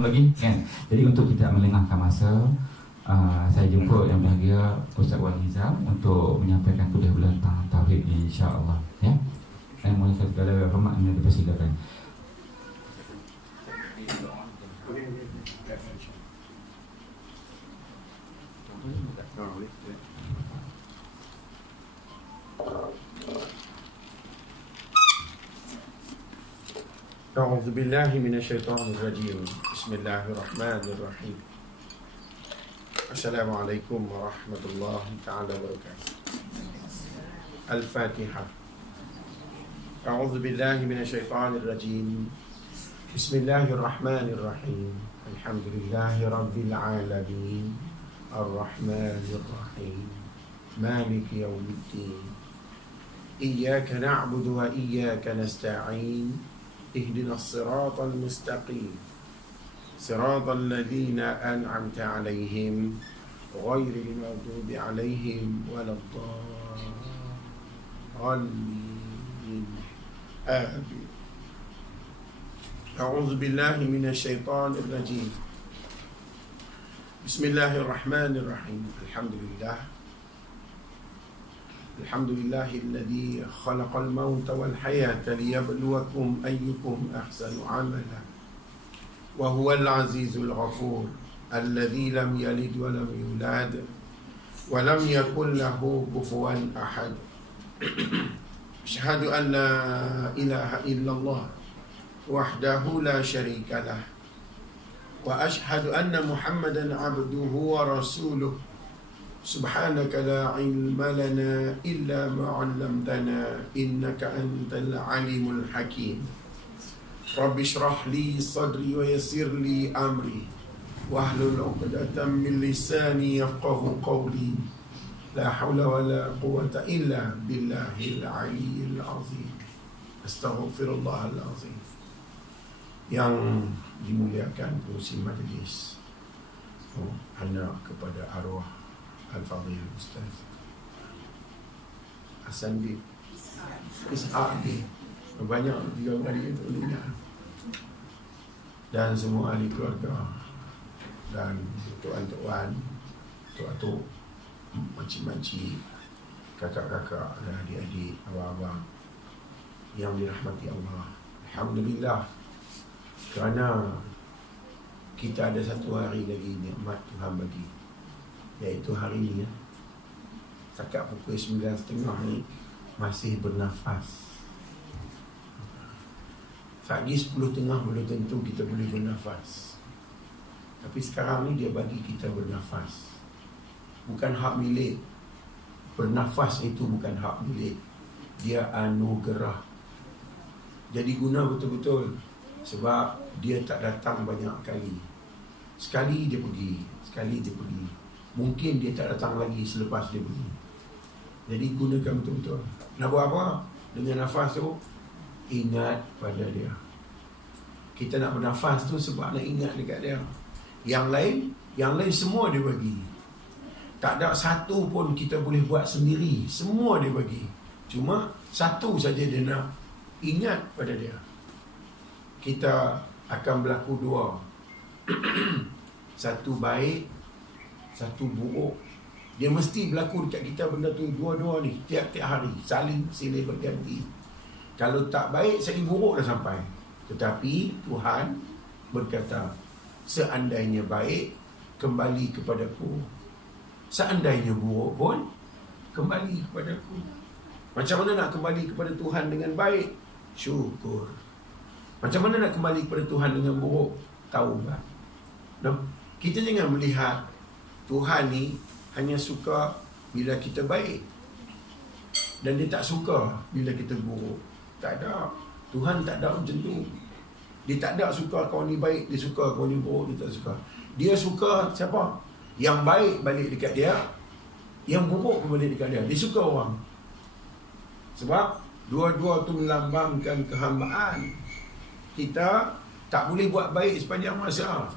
lagi kan. Jadi untuk tidak melengahkan masa, saya jumpa yang bahagia Ustaz Wan Nizam untuk menyampaikan kuliah bulan Tauhid ni, insya-Allah ya. Saya mohon segala hormat dan dipersilakan. أعوذ بالله من الشيطان الرجيم بسم الله الرحمن الرحيم السلام عليكم ورحمة الله تعالى وبركاته الفاتحة أعوذ بالله من الشيطان الرجيم بسم الله الرحمن الرحيم الحمد لله رب العالمين الرحمن الرحيم مالك يوم الدين إياك نعبد وإياك نستعين اهدنا الصراط المستقيم صراط الذين أنعمت عليهم غير المغضوب عليهم ولا الضالين آمين. أعوذ بالله من الشيطان الرجيم بسم الله الرحمن الرحيم الحمد لله الذي خلق الموت والحياة ليبلوكم أيكم أحسن عملا وهو العزيز الغفور الذي لم يلد ولم يولد ولم يكن له كفوا أحد أشهد أن لا إله إلا الله وحده لا شريك له وأشهد أن محمدا عبده ورسوله سبحانك لا علم لنا إلا ما علمتنا إنك أنت العليم الحكيم رب اشرح لي صدري ويسر لي أمري واحلل عقدة من لساني يفقه قولي لا حول ولا قوة إلا بالله العلي العظيم أستغفر الله العظيم. Yang dimuliakan pengurusi majlis, anak kepada arwah Al-Fadhil Ustaz Hasan bin Ishaq bin, banyak tiga kali itu ingat, dan semua ahli keluarga dan tuan-tuan, tok-tok, makcik-makcik, kakak-kakak dan adik-adik, abang-abang yang dirahmati Allah. Alhamdulillah, kerana kita ada satu hari lagi nikmat Tuhan bagi, iaitu hari ini ya. Setakat pukul 9.30 ni masih bernafas. Lagi 10.30 belum tentu kita boleh bernafas. Tapi sekarang ni dia bagi kita bernafas. Bukan hak milik. Bernafas itu bukan hak milik. Dia anugerah. Jadi guna betul-betul. Sebab dia tak datang banyak kali. Sekali dia pergi, sekali dia pergi. Mungkin dia tak datang lagi selepas dia pergi. Jadi gunakan betul-betul. Nak buat apa? Dengan nafas tu, ingat pada dia. Kita nak bernafas tu sebab nak ingat dekat dia. Yang lain semua dia bagi. Tak ada satu pun kita boleh buat sendiri. Semua dia bagi. Cuma satu saja dia nak ingat pada dia. Kita akan berlaku dua. Satu baik, satu buruk. Dia mesti berlaku dekat kita benda tu dua-dua ni, tiap-tiap hari, saling silih berganti. Kalau tak baik, sekali buruk dah sampai. Tetapi Tuhan berkata, seandainya baik, kembali kepadaku. Seandainya buruk pun, kembali kepadaku. Macam mana nak kembali kepada Tuhan dengan baik? Syukur. Macam mana nak kembali kepada Tuhan dengan buruk? Taubat. Kita jangan melihat Tuhan ni hanya suka bila kita baik, dan dia tak suka bila kita buruk. Tak ada. Tuhan tak ada macam tu. Dia tak ada suka kau ni baik, dia suka kau ni buruk, dia tak suka. Dia suka siapa? Yang baik balik dekat dia, yang buruk pun balik dekat dia. Dia suka orang. Sebab dua-dua tu melambangkan kehambaan. Kita tak boleh buat baik sepanjang masa.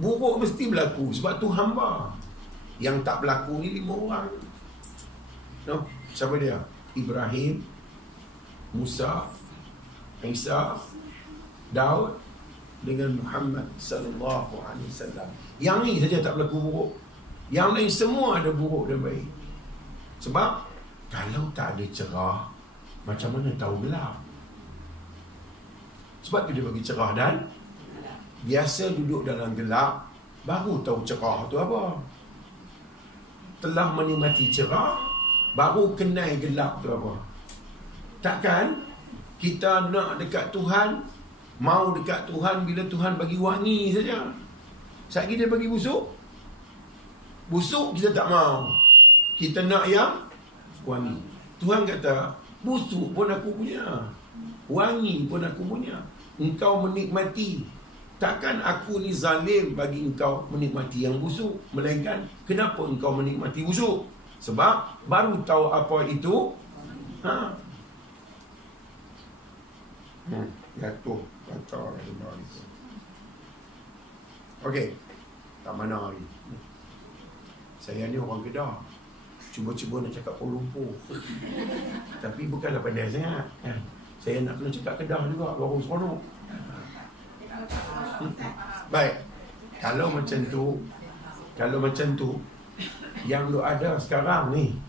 Buruk mesti berlaku sebab tu hamba. Yang tak berlaku ni 5 orang. No? Siapa dia? Ibrahim, Musa, Isa, Daud, dengan Muhammad sallallahu alaihi wasallam. Yang ni saja tak berlaku buruk. Yang lain semua ada buruk dan baik. Sebab kalau tak ada cerah, macam mana tahu gelap? Sebab tu dia bagi cerah, dan biasa duduk dalam gelap baru tahu cerah tu apa. Telah menikmati cerah baru kenal gelap tu apa. Takkan kita nak dekat Tuhan, mau dekat Tuhan bila Tuhan bagi wangi saja. Sekali dia bagi busuk, busuk kita tak mau. Kita nak yang wangi. Tuhan kata, busuk pun aku punya, wangi pun aku punya. Engkau menikmati. Takkan aku ni zalim bagi engkau menikmati yang busuk, melainkan kenapa engkau menikmati busuk? Sebab baru tahu apa itu. Jatuh baca itu. Okey, tak mana lagi. Saya ni orang Kedah, cuba-cuba nak cakap Kuala Lumpur, tapi bukanlah pandai sangat kan. Saya nak kena cakap Kedah juga, baru seronok. Baik, kalau macam tu yang ada sekarang ni,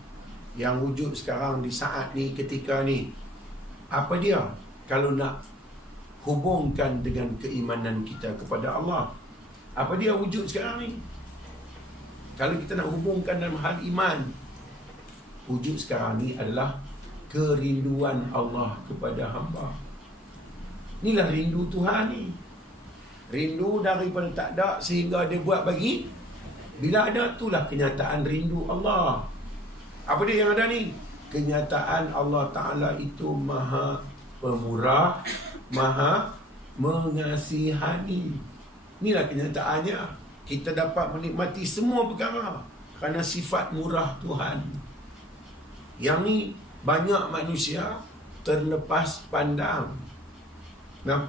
yang wujud sekarang di saat ni, ketika ni, apa dia? Kalau nak hubungkan dengan keimanan kita kepada Allah, apa dia wujud sekarang ni? Kalau kita nak hubungkan dalam hal iman, wujud sekarang ni adalah kerinduan Allah kepada hamba. Inilah rindu Tuhan ni. Rindu daripada tak ada sehingga dia buat bagi. Bila ada, itulah kenyataan rindu Allah. Apa dia yang ada ni? Kenyataan Allah Ta'ala itu maha pemurah, maha mengasihani. Inilah kenyataannya. Kita dapat menikmati semua perkara kerana sifat murah Tuhan. Yang ni banyak manusia terlepas pandang. Nah,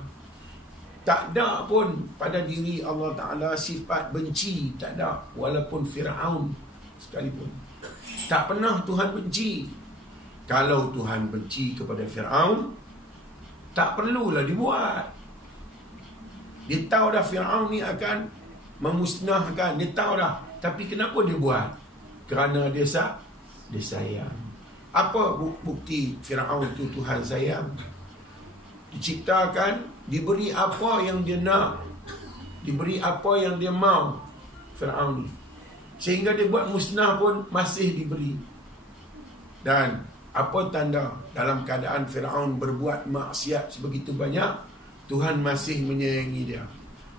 tak ada pun pada diri Allah Ta'ala sifat benci. Tak ada. Walaupun Fir'aun sekalipun, tak pernah Tuhan benci. Kalau Tuhan benci kepada Fir'aun, tak perlulah dibuat. Dia tahu dah Fir'aun ni akan memusnahkan. Dia tahu dah. Tapi kenapa dia buat? Kerana dia sayang. Apa bukti Fir'aun itu Tuhan sayang? Diciptakan, diberi apa yang dia nak, diberi apa yang dia mau, Fir'aun ni, sehingga dia buat musnah pun masih diberi. Dan apa tanda dalam keadaan Fir'aun berbuat maksiat sebegitu banyak, Tuhan masih menyayangi dia?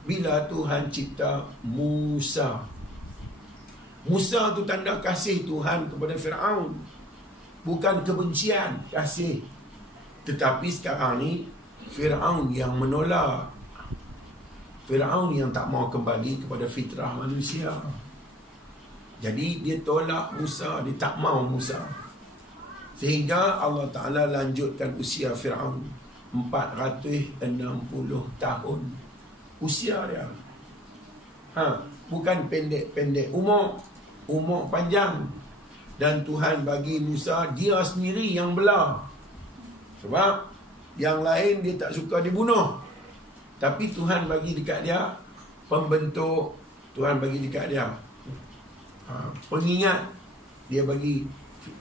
Bila Tuhan cipta Musa. Musa tu tanda kasih Tuhan kepada Fir'aun, bukan kebencian, kasih. Tetapi sekarang ni Fir'aun yang menolak, Fir'aun yang tak mau kembali kepada fitrah manusia. Jadi dia tolak Musa, dia tak mau Musa, sehingga Allah Ta'ala lanjutkan usia Fir'aun 460 tahun usia dia. Bukan pendek-pendek umur panjang. Dan Tuhan bagi Musa, dia sendiri yang belah. Sebab yang lain dia tak suka dibunuh, tapi Tuhan bagi dekat dia pembentuk. Tuhan bagi dekat dia pengingat. Dia bagi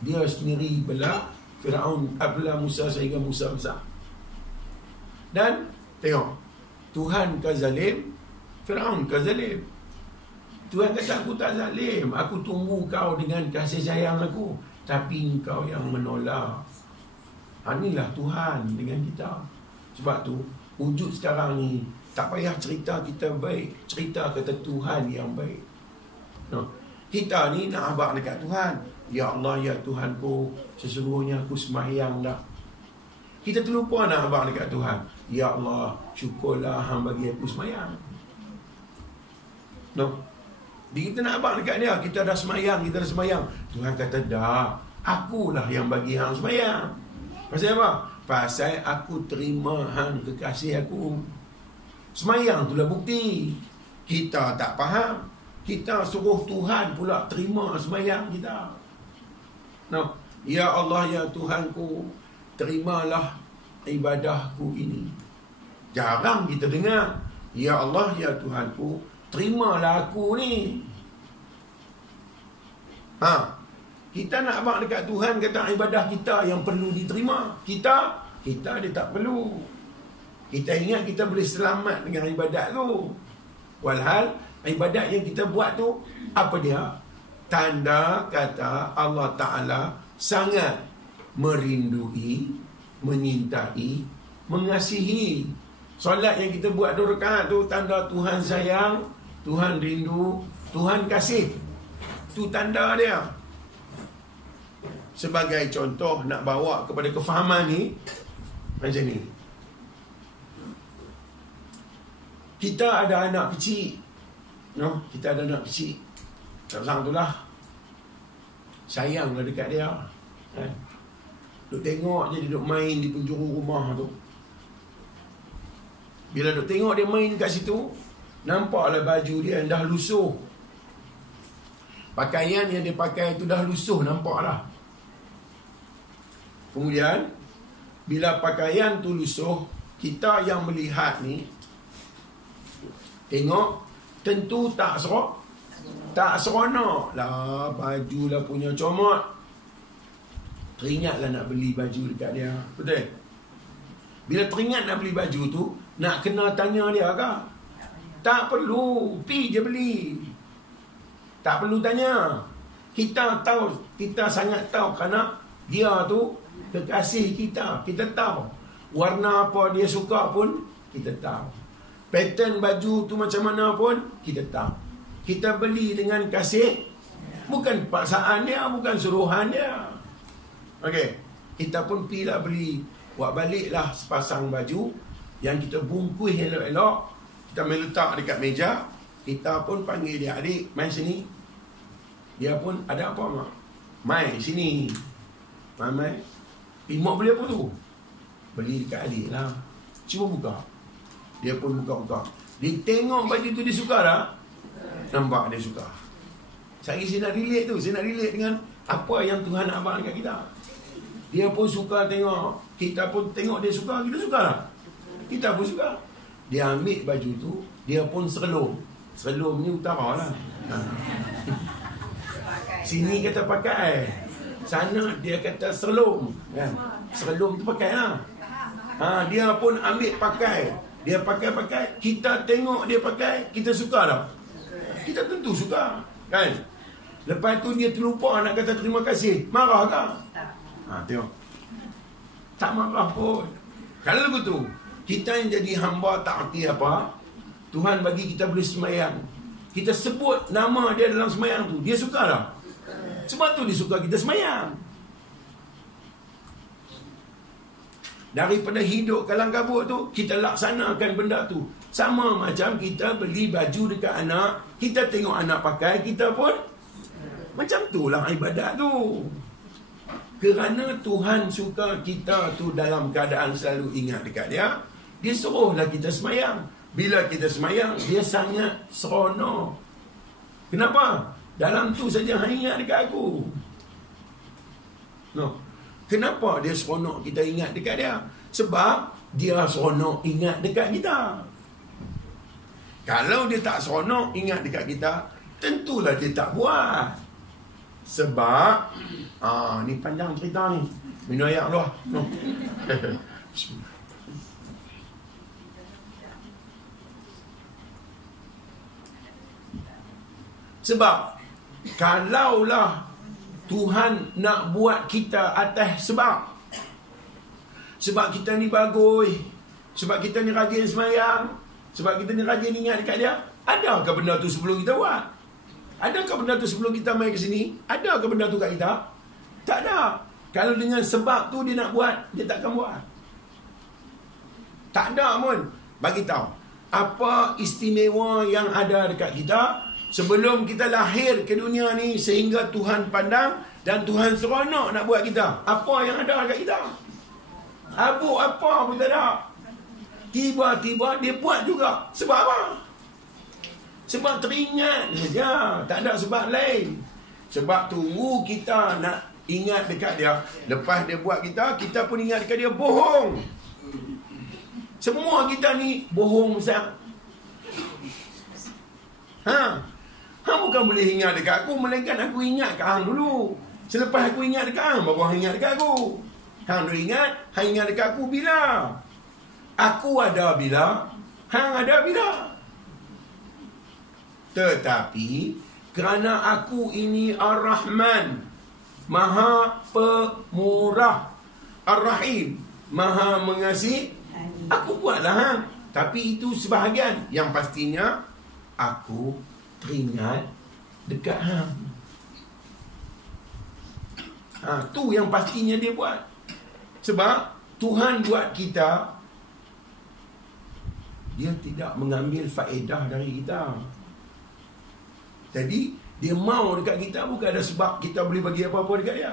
dia sendiri belah Fir'aun, belah Musa sehingga Musa besar. Dan tengok, Tuhan ke zalim, Fir'aun ke zalim. Tuhan kata, aku tak zalim, aku tunggu kau dengan kasih sayang aku, tapi engkau yang menolak. Inilah Tuhan dengan kita. Sebab tu wujud sekarang ni tak payah cerita kita baik, cerita kata Tuhan yang baik. Kita ni nak abang dekat Tuhan. Ya Allah, ya Tuhanku, sesungguhnya aku sembahyang dah. Kita terlupa nak abang dekat Tuhan. Ya Allah, syukurlah Hang bagi aku sembahyang. Kita nak abang dekat dia, kita dah sembahyang, kita dah sembahyang. Tuhan kata, dah, akulah yang bagi Hang sembahyang. Pasal apa? Pasal aku terima Hang kekasih aku. Sembahyang itulah bukti. Kita tak faham, kita suruh Tuhan pula terima sembahyang kita. Ya Allah, ya Tuhanku, terimalah ibadahku ini. Jarang kita dengar Ya Allah, ya Tuhanku, terimalah aku ni. Kita nak abang dekat Tuhan, kata ibadah kita yang perlu diterima. Kita dia tak perlu. Kita ingat kita boleh selamat dengan ibadat tu. Walhal ibadat yang kita buat tu, apa dia? Tanda kata Allah Ta'ala sangat merindui, menyintai, mengasihi. Solat yang kita buat 2 rakaat tu tanda Tuhan sayang, Tuhan rindu, Tuhan kasih. Tu tanda dia. Sebagai contoh nak bawa kepada kefahaman ni, macam ni. Kita ada anak kecil. Kita ada anak kecil. Sekarang tu lah, sayanglah dekat dia. Duk tengok je dia duk main di penjuru rumah tu. Bila duk tengok dia main kat situ, nampaklah baju dia dah lusuh. Pakaian yang dia pakai tu dah lusuh, nampak lah. Kemudian bila pakaian tu lusuh, kita yang melihat ni tengok, tentu tak seronok lah. Baju lah punya comot, teringatlah nak beli baju dekat dia. Betul? Bila teringat nak beli baju tu, nak kena tanya dia ke? Tak perlu, pi je beli. Tak perlu tanya. Kita tahu, kita sangat tahu kerana dia tu kekasih kita. Kita tahu warna apa dia suka pun kita tahu. Pattern baju tu macam mana pun kita tahu. Kita beli dengan kasih, bukan paksaan dia, bukan suruhan dia. Okey, kita pun pilah beli, buat baliklah sepasang baju yang kita bungkus elok-elok, kita letak dekat meja. Kita pun panggil dia, adik main sini. Dia pun ada apa mak? Mai sini. Mai. Mak beli apa tu? Beli dekat adik lah. Cuba buka. Dia pun buka-buka. Dia tengok baju tu dia suka tak? Nampak dia suka. Saya nak relate tu. Saya nak relate dengan apa yang Tuhan nak abang dekat kita. Dia pun suka tengok. Kita pun tengok dia suka. Kita suka tak? Kita pun suka. Dia ambil baju tu, dia pun serlum. Serlum ni utara lah. Sini kata pakai, sana dia kata serlum, kan? Serlum tu pakai lah. Dia pun ambil pakai. Dia pakai. Kita tengok dia pakai, kita suka tak? Kita tentu suka, kan? Lepas tu dia terlupa nak kata terima kasih. Marah tak? Tengok, tak marah pun. Kalau begitu, kita yang jadi hamba tak arti apa, Tuhan bagi kita boleh semayang, kita sebut nama dia dalam semayang tu, dia suka tak? Sebab tu dia suka kita semayang. Daripada hidup kalang kabut tu, kita laksanakan benda tu. Sama macam kita beli baju dekat anak, kita tengok anak pakai, kita pun macam tu lah ibadat tu. Kerana Tuhan suka kita tu dalam keadaan selalu ingat dekat dia, dia suruhlah kita semayang. Bila kita semayang, dia sangat seronok. Kenapa? Dalam tu saja ingat dekat aku. Kenapa dia seronok kita ingat dekat dia? Sebab dia seronok ingat dekat kita. Kalau dia tak seronok ingat dekat kita, tentulah dia tak buat. Sebab ni panjang cerita ni. Minum air dulu. Sebab kalaulah Tuhan nak buat kita atas sebab kita ni bagus, sebab kita ni rajin semayang, sebab kita ni rajin ingat dekat dia, adakah benda tu sebelum kita buat? Adakah benda tu sebelum kita main ke sini? Adakah benda tu kat kita? Tak ada. Kalau dengan sebab tu dia nak buat, dia takkan buat. Tak ada pun. Bagi tahu apa istimewa yang ada dekat kita sebelum kita lahir ke dunia ni, sehingga Tuhan pandang dan Tuhan seronok nak buat kita. Apa yang ada dekat kita? Apa pun tak ada. Tiba-tiba dia buat juga. Sebab apa? Sebab teringat saja. Tak ada sebab lain. Sebab tunggu kita nak ingat dekat dia. Lepas dia buat kita, kita pun ingat dekat dia. Bohong. Semua kita ni bohong besar. bukan boleh ingat dekat aku, melainkan aku ingat kat hang dulu. Selepas aku ingat dekat hang, baru hang ingat dekat aku. Hang dulu ingat, hang ingat dekat aku bila? Aku ada bila, hang ada bila. Tetapi kerana aku ini Ar-Rahman, Maha Pemurah, Ar-Rahim, Maha Mengasihi, aku buatlah hang. Tapi itu sebahagian. Yang pastinya aku teringat dekat hang. Tu yang pastinya dia buat. Sebab Tuhan buat kita, dia tidak mengambil faedah dari kita. Jadi dia mau dekat kita bukan ada sebab kita boleh bagi apa-apa dekat dia.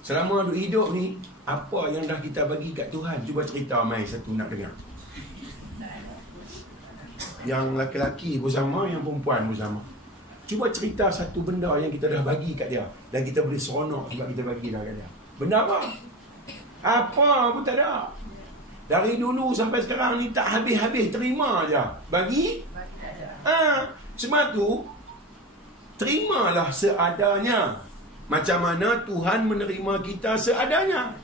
Selama duduk hidup ni, apa yang dah kita bagi kat Tuhan? Cuba cerita mai satu nak dengar. Yang lelaki pun sama, yang perempuan pun sama. Cuba cerita satu benda yang kita dah bagi kat dia, dan kita boleh seronok sebab kita bagi dah kat dia. Benda apa? Apa pun tak ada. Dari dulu sampai sekarang ni tak habis-habis, terima je. Bagi? Sebab tu terimalah seadanya. Macam mana Tuhan menerima kita seadanya.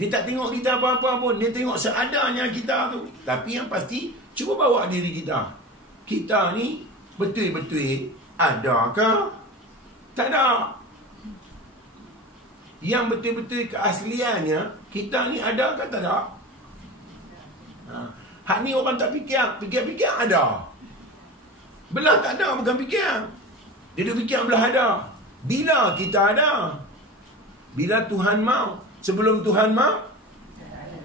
Dia tak tengok kita apa-apa pun, dia tengok seadanya kita tu. Tapi yang pasti, cuba bawa diri kita. Kita ni betul-betul adakah? Tak ada. Yang betul-betul keasliannya, kita ni ada ke tak ada? Hak ni orang tak fikir. Fikir-fikir ada. Belah tak ada, bukan fikir. Dia duk fikir belah ada. Bila kita ada? Bila Tuhan mau. Sebelum Tuhan mau,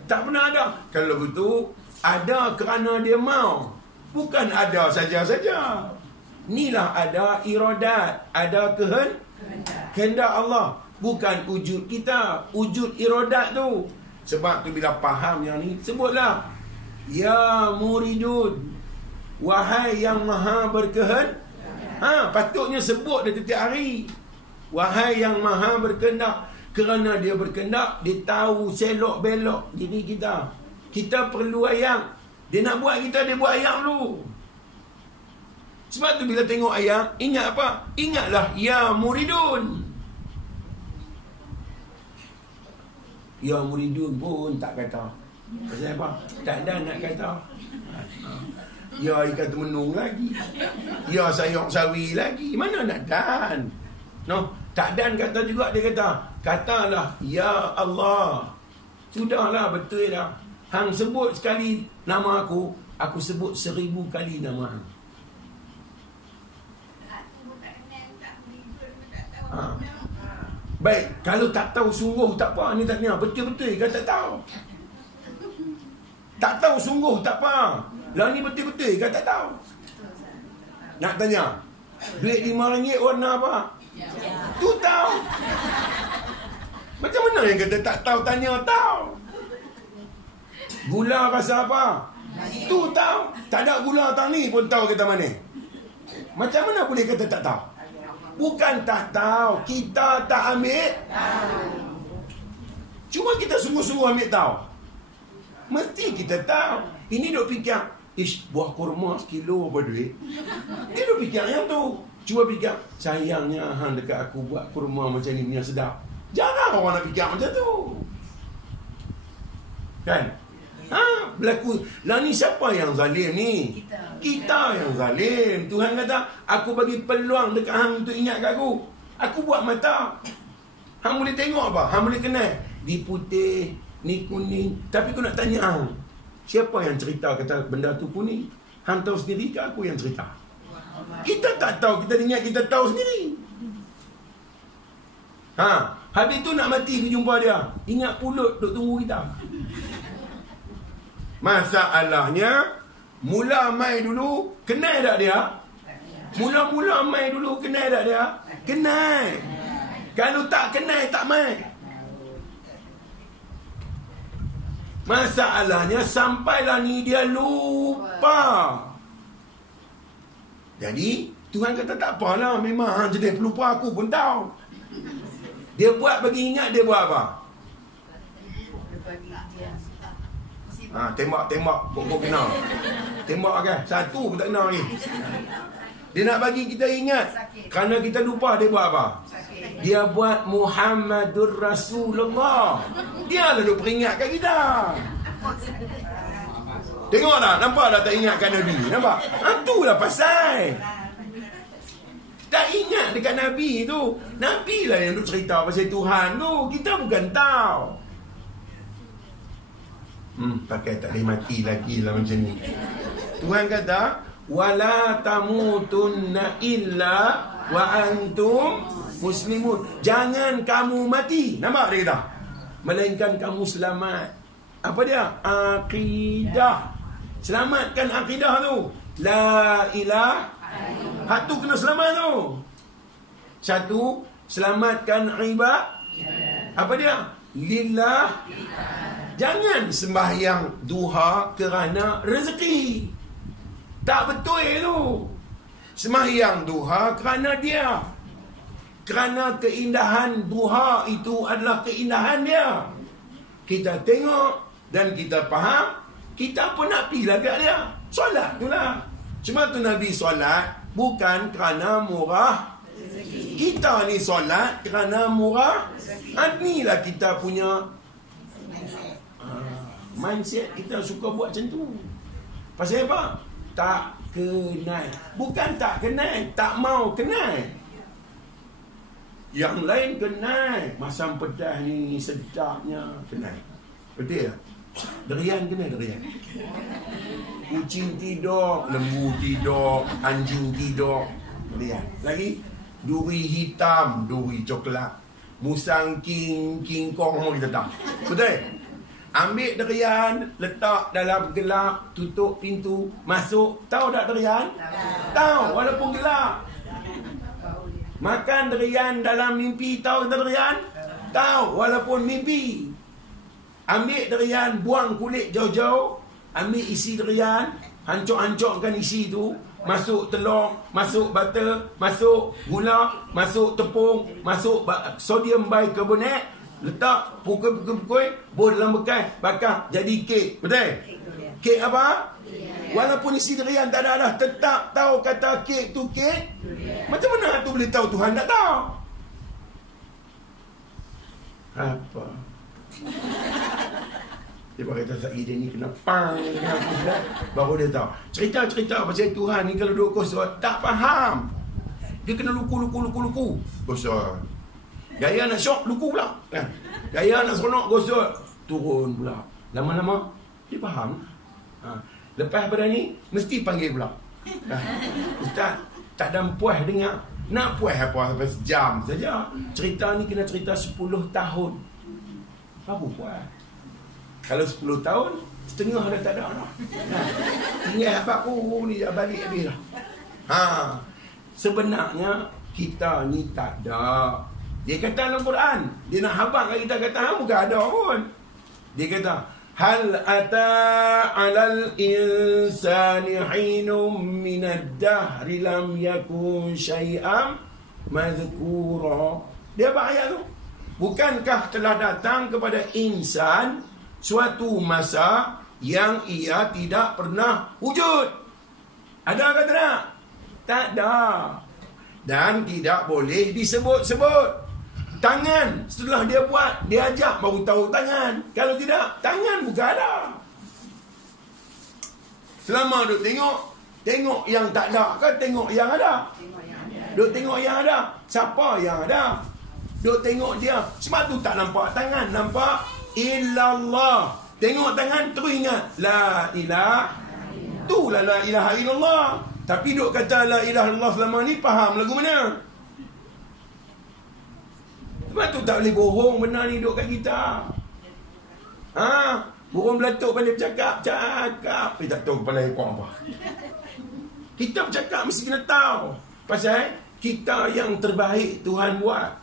tak pernah ada. Kalau begitu, ada kerana dia mau. Bukan ada saja-saja. Inilah ada iradat. Ada kehendak Allah. Bukan wujud kita, wujud iradat tu. Sebab tu bila faham yang ni, sebutlah, ya muridun, wahai yang maha berkehendak. Patutnya sebut dia setiap hari. Wahai yang maha berkehendak. Kerana dia berkehendak, dia tahu selok belok diri kita. Kita perlu ayam. Dia nak buat kita, dia buat ayam dulu. Sebab tu bila tengok ayam, ingat apa? Ingatlah ya muridun. Ya muridun pun tak kata. Pasal apa? Tak ada nak kata. Ya ikan temenung lagi. Ya sayur sawi lagi. Mana nak dan? No, tak dan kata juga dia kata. Katalah ya Allah. Sudahlah, betul dah. Hang sebut sekali nama aku sebut 1000 kali nama hang. Baik, kalau tak tahu sungguh tak apa, ni tak tanya betul-betul kan tak tahu. Tak tahu sungguh tak apa. Lah ni betul-betul kan tak tahu. Nak tanya, duit RM5 warna apa? Tu tahu. Macam mana yang kata tak tahu tanya tahu? Gula rasa apa? Tu tahu. Tak ada gula tani pun tahu kata mana. Macam mana boleh kata tak tahu? Bukan tak tahu, kita tak ambil tahu. Cuma kita sungguh-sungguh ambil tahu. Mesti kita tahu. Ini duk fikir, buah kurma 1 kilo apa duit? Dia duk fikir yang tu. Cuba fikir, sayangnya hang dekat aku buat kurma macam ni yang sedap. Jarang orang nak fikir macam tu. Kan? Berlaku. Lah ni siapa yang zalim ni? Kita yang zalim. Tuhan kata, aku bagi peluang dekat hang untuk ingat kat aku. Aku buat mata. Hang boleh tengok apa? Hang boleh kenal. Ni putih, ni kuning. Tapi aku nak tanya hang, siapa yang cerita kata benda tu kuning? Hang tahu sendiri ke aku yang cerita? Kita tak tahu. Kita ingat kita tahu sendiri. Habis tu nak mati kita jumpa dia. Ingat pulut duk tunggu kita. Masalahnya, mula mai dulu, kenal tak dia? Mula-mula mai dulu, kenal tak dia? Kenal. Kalau tak kenal, tak mai. Masalahnya, sampailah ni dia lupa. Jadi, Tuhan kata tak apalah, memang jenis pelupa aku pun tahu. Dia buat bagi ingat, dia buat apa? Tembak, kok kena. Tembak kan? Satu pun tak kena lagi. Dia nak bagi kita ingat. Kerana kita lupa, dia buat apa? Dia buat Muhammadur Rasulullah. Dia lalu peringatkan kita. Tengok tak? Nampak tak tak ingatkan Nabi? Nampak? Itulah pasal. Tak ingat dekat Nabi tu. Nabi lah yang duk cerita pasal Tuhan tu. Kita bukan tahu. Pakai tak boleh mati lagi lah macam ni. Tuhan kata, wala tamutunna illa wa antum muslimun. Jangan kamu mati. Nampak dia kata? Melainkan kamu selamat. Apa dia? Akidah. Selamatkan akidah tu. La ilah. Hak tu kena selamat tu. Satu, selamatkan ibadah. Apa dia? Lillah. Jangan sembahyang duha kerana rezeki. Tak betul tu. Sembahyang duha kerana dia. Kerana keindahan duha itu adalah keindahan dia. Kita tengok dan kita faham, kita pun nak pergi lah kat dia. Solat tu lah. Cuma tu Nabi solat bukan kerana murah. Kita ni solat kerana murah. Inilah kita punya mindset. Kita suka buat macam tu. Pasal apa? Tak kenal. Bukan tak kenal, tak mau kenal. Yang lain kenal. Masam pedas ni sedapnya kenal. Betul tak? Derian kenal derian. Kucing tidur, lembu tidur, anjing tidur. Derian. Lagi duri hitam, duri coklat. Musang king kong kita tak. Betul? Ambil derian, letak dalam gelap, tutup pintu, masuk. Tahu tak derian? Tahu, walaupun gelap. Makan derian dalam mimpi, tahu tak derian? Tahu, walaupun mimpi. Ambil derian, buang kulit jauh-jauh. Ambil isi derian, hancur-hancurkan isi tu. Masuk telur, masuk butter, masuk gula, masuk tepung, masuk sodium bicarbonate. Letak, pukul-pukul, buat dalam bekas, bakar, jadi kek. Betul? Kek apa? Walaupun isi derian tak ada dah, tetap tahu kata kek tu kek. Macam mana tu boleh tahu? Tuhan tak tahu. Apa? Dia kata sekali dia ni kena pang, baru dia tahu. Cerita-cerita pasal Tuhan ni kalau duduk kosong, tak faham. Dia kena luku. Kosong. Gaya nak syok, luku pula. Gaya nak seronok, gosok, turun pula. Lama-lama, dia faham. Lepas pada ni, mesti panggil pula. Ustaz, tak ada puas dengar. Nak puas apa sampai sejam saja. Cerita ni kena cerita 10 tahun. Apa puas? Kalau 10 tahun, setengah dah tak ada dah. Tinggal apa ni dah balik habis dah. Sebenarnya, kita ni tak ada. Dia kata dalam Quran, dia nak habaq kita kata bukan ada pun. Dia kata hal ata 'alal insani hinum minad dahri lam yakun syai'am madhkura. Dia apa ayat tu? Bukankah telah datang kepada insan suatu masa yang ia tidak pernah wujud? Ada ke tak? Tak ada. Dan tidak boleh disebut-sebut. Tangan, setelah dia buat, dia ajak baru tahu tangan. Kalau tidak, tangan bukan ada. Selama duk tengok yang tak ada ke tengok yang ada? Duk tengok yang ada. Siapa yang ada? Duk tengok dia. Sebab tu tak nampak tangan, nampak illallah. Tengok tangan, terus ingat la ilah. Itulah la ilaha illallah. Tapi duk kata la ilaha illallah selama ni, faham lagu mana? Sebab tu tak boleh bohong benda ni duduk kat kita. Burung belatuk pandai bercakap. Tak tahu kepala ekor apa. Kita bercakap mesti kena tahu. Pasal kita yang terbaik Tuhan buat.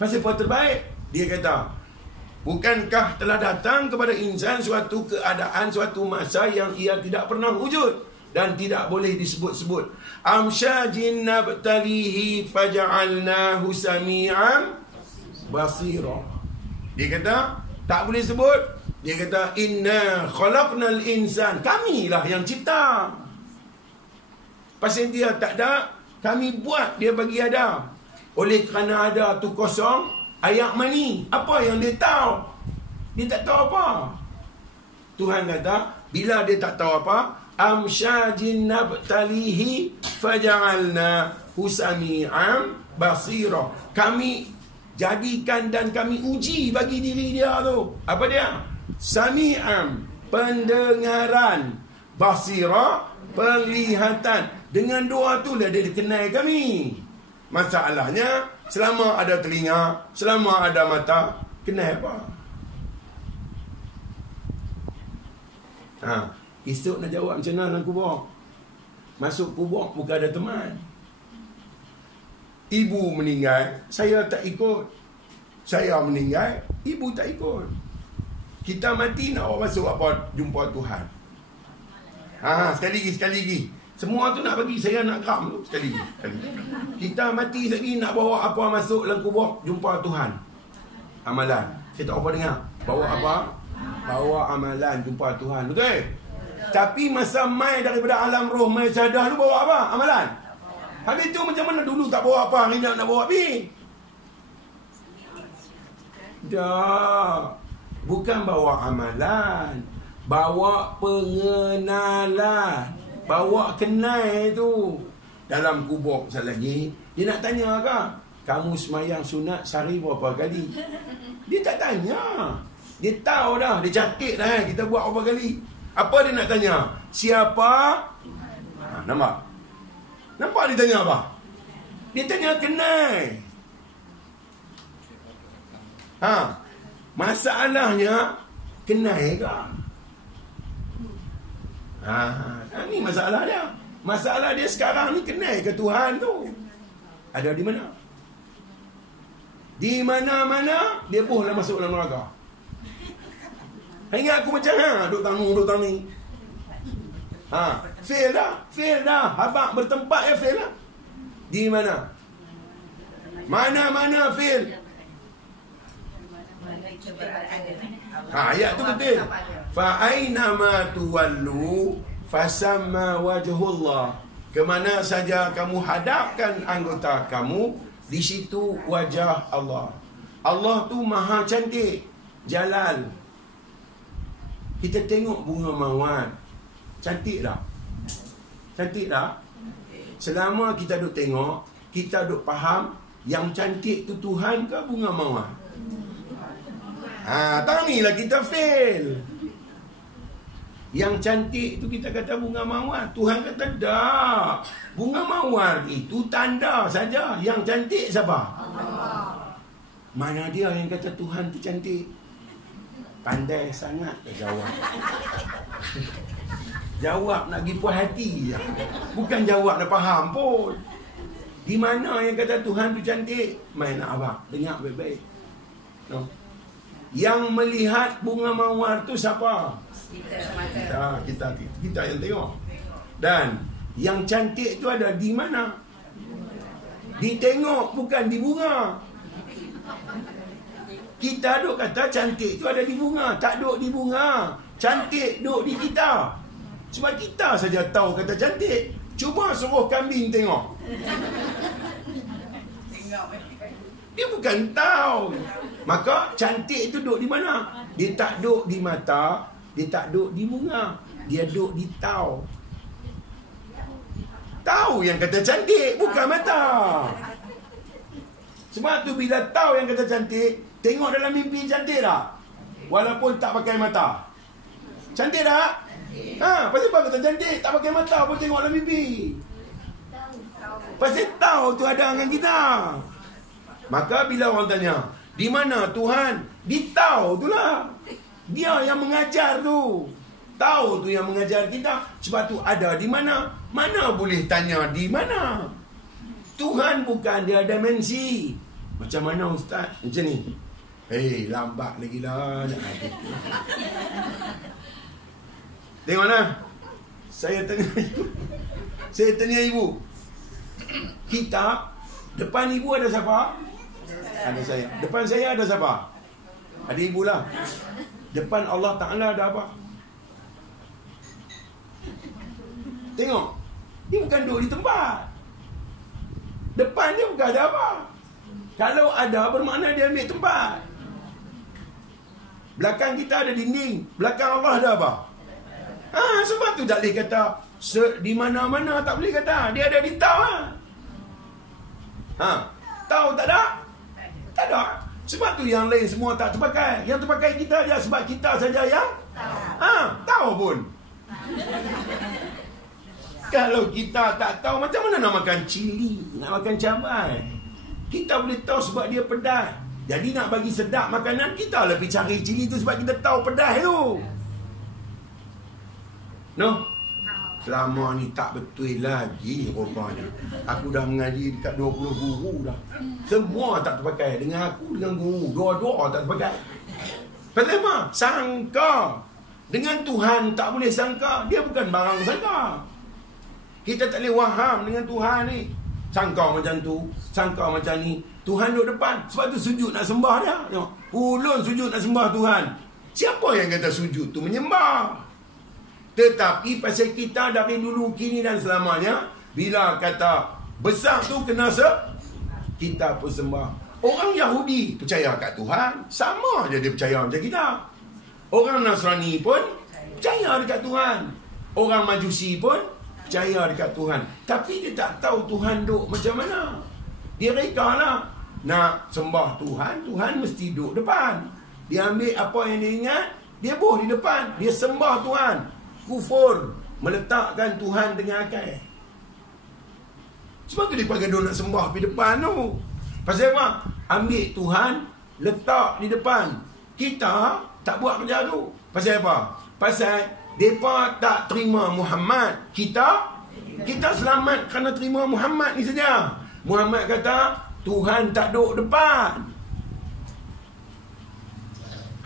Pasal apa terbaik? Dia kata, bukankah telah datang kepada insan suatu keadaan, suatu masa yang ia tidak pernah wujud dan tidak boleh disebut-sebut. Amsyajin nabtalihi faja'alnahu sami'an basira. Dia kata tak boleh sebut. Dia kata inna khalaqnal insan, kamilah yang cipta. Pasal dia tak ada, kami buat dia bagi ada. Oleh kerana ada tu kosong, ayat mani. Apa yang dia tahu? Dia tak tahu apa. Tuhan kata, bila dia tak tahu apa, amsyajin nabtalihi faja'alna husami'am basira. Kami jadikan dan kami uji bagi diri dia tu. Apa dia? Sami'am, pendengaran, basira, penglihatan. Dengan dua tu lah dia dikenal kami. Masalahnya, selama ada telinga, selama ada mata, kenal apa? Esok nak jawab macam mana dalam kubur? Masuk kubur bukan ada teman. Ibu meninggal, saya tak ikut. Saya meninggal, ibu tak ikut. Kita mati nak awak masuk apa? Jumpa Tuhan. Sekali lagi. Semua tu nak bagi, saya nak geram tu. Sekali lagi. Kita mati sekali nak bawa apa masuk dalam kubur? Jumpa Tuhan. Amalan. Saya tak apa dengar. Bawa apa? Bawa amalan jumpa Tuhan. Betul? Tapi masa mai daripada alam roh, mai sadah tu bawa apa? Amalan. Habis tu macam mana dulu tak bawa apa? Hari nak bawa habis? Dah. Bukan bawa amalan. Bawa pengenalan. Bawa kenal tu. Dalam kubur sekali lagi, dia nak tanya ke? Kamu semayang sunat sehari berapa kali? Dia tak tanya. Dia tahu dah. Dia catat dah kita buat berapa kali. Apa dia nak tanya? Siapa? Nampak? Nampak dia tanya apa? Dia tanya kenal. Masalahnya kenal ke? Ni masalah dia. Masalah dia sekarang ni kenal ke Tuhan tu? Ada di mana? Di mana-mana dia boleh masuk dalam neraka. Ingat aku macam duk tanggung. Fail dah. Habaq bertempat ya fail lah. Di mana? Mana-mana fail. Ayat tu betul. Fa aina ma tuwallu fasamma wajhullah. Kemana saja kamu hadapkan anggota kamu, di situ wajah Allah. Allah tu maha cantik, jalal. Kita tengok bunga mawar, cantik tak? Cantik tak? Selama kita duk tengok, kita duk faham yang cantik tu Tuhan ke bunga mawar? Tak ni lah kita fail. Yang cantik tu kita kata bunga mawar. Tuhan kata tak. Bunga mawar itu tanda saja. Yang cantik siapa? Allah. Mana dia yang kata Tuhan tu cantik? Pandai sangat dia jawab. Jawab nak pergi puas hati je. Bukan jawab nak faham pun. Di mana yang kata Tuhan tu cantik? Main nak abang. Dengar baik-baik. No. Yang melihat bunga mawar tu siapa? Kita yang tengok. Dan yang cantik tu ada di mana? Ditengok, bukan di bunga. Kita duk kata cantik tu ada di bunga. Tak duk di bunga. Cantik duk di kita. Sebab kita saja tahu kata cantik. Cuba suruh kambing tengok. Dia bukan tahu. Maka cantik tu duk di mana? Dia tak duk di mata. Dia tak duk di bunga. Dia duk di tahu. Tahu yang kata cantik, bukan mata. Sebab tu bila tahu yang kata cantik, tengok dalam mimpi cantik tak? Walaupun tak pakai mata. Cantik tak? Pasal apa kata cantik? Tak pakai mata pun tengok dalam mimpi. Pasal tahu tu ada dengan kita. Maka bila orang tanya, di mana Tuhan? Di tahu tu lah. Dia yang mengajar tu. Tahu tu yang mengajar kita. Sebab tu ada di mana? Mana boleh tanya di mana? Tuhan bukan dia dimensi. Macam mana Ustaz? Macam ni. Lambat lagi lah. Tengoklah. Saya tanya ibu. Kita, depan ibu ada siapa? Ada saya. Depan saya ada siapa? Ada ibu lah. Depan Allah Ta'ala ada apa? Tengok. Dia bukan duduk di tempat. Depan dia bukan ada apa. Kalau ada, bermakna dia ambil tempat. Belakang kita ada dinding, belakang Allah ada apa? Sebab tu tak boleh kata di mana-mana, tak boleh kata. Dia ada di tau. Tahu tak ada? Tak ada. Sebab tu yang lain semua tak terpakai. Yang terpakai kita je sebab kita saja yang tahu pun. Kalau kita tak tahu, macam mana nak makan cili, nak makan cabai? Kita boleh tahu sebab dia pedas. Jadi nak bagi sedap makanan, kita lebih cari cili tu sebab kita tahu pedas tu. Selama ni tak betul lagi rupanya. Aku dah mengaji dekat 20 guru dah. Semua tak terpakai. Dengan aku, dengan guru, dua-dua tak terpakai. Pasal apa? Sangka. Dengan Tuhan tak boleh sangka. Dia bukan barang sangka. Kita tak boleh faham dengan Tuhan ni. Sangka macam tu, sangka macam ni. Tuhan duduk depan. Sebab tu sujud nak sembah dia. Ulun sujud nak sembah Tuhan. Siapa yang kata sujud tu menyembah? Tetapi pasal kita dari dulu, kini dan selamanya, bila kata besar tu kena kita pun sembah. Orang Yahudi percaya kat Tuhan, sama je dia percaya macam kita. Orang Nasrani pun percaya dekat Tuhan. Orang Majusi pun percaya dekat Tuhan. Tapi dia tak tahu Tuhan duk macam mana. Dia reka lah. Nak sembah Tuhan, Tuhan mesti duduk depan. Dia ambil apa yang dia ingat, dia boh di depan. Dia sembah Tuhan. Kufur, meletakkan Tuhan dengan akal. Sebab tu dia pakai dia nak sembah di depan tu. Pasal apa? Ambil Tuhan, letak di depan. Kita tak buat kerja tu. Pasal apa? Pasal mereka tak terima Muhammad. Kita selamat kerana terima Muhammad ni saja. Muhammad kata Tuhan tak duduk depan.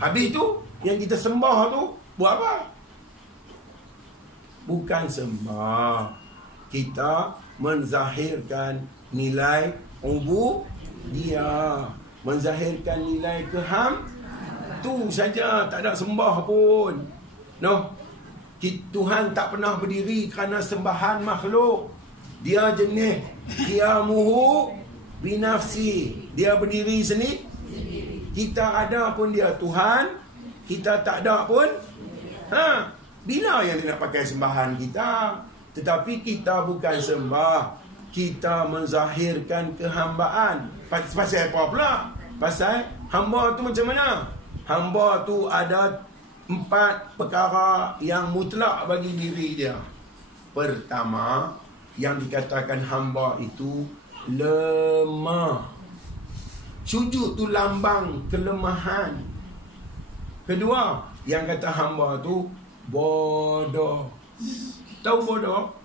Habis tu yang kita sembah tu buat apa? Bukan sembah. Kita menzahirkan nilai dia, menzahirkan nilai tu saja, tak ada sembah pun. Tuhan tak pernah berdiri kerana sembahan makhluk. Dia jenis qiyamuhu binafsi. Dia berdiri sendiri. Kita ada pun dia Tuhan, kita tak ada pun. Bila yang dia nak pakai sembahan kita? Tetapi kita bukan sembah. Kita menzahirkan kehambaan. Pasal apa pula? Pasal hamba tu macam mana? Hamba tu ada 4 perkara yang mutlak bagi diri dia. Pertama, yang dikatakan hamba itu lemah. Sujud tu lambang kelemahan. Kedua, yang kata hamba tu bodoh. Tahu bodoh?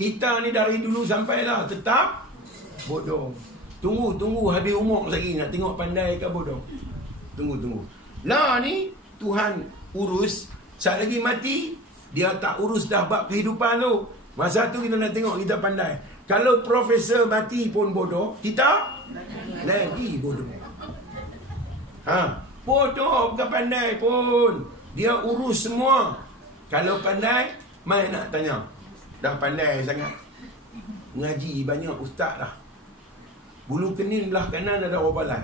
Kita ni dari dulu sampailah tetap bodoh. Tunggu habis umur lagi nak tengok pandai ke bodoh. Tunggu. Lah ni Tuhan urus. Saat lagi mati, dia tak urus dah bab kehidupan tu. Masa tu kita nak tengok kita pandai. Kalau profesor mati pun bodoh, kita lagi bodoh. Bodoh bukan pandai pun. Dia urus semua. Kalau pandai, mai nak tanya. Dah pandai sangat. Mengaji banyak ustaz dah. Bulu kening belah kanan ada orang balai.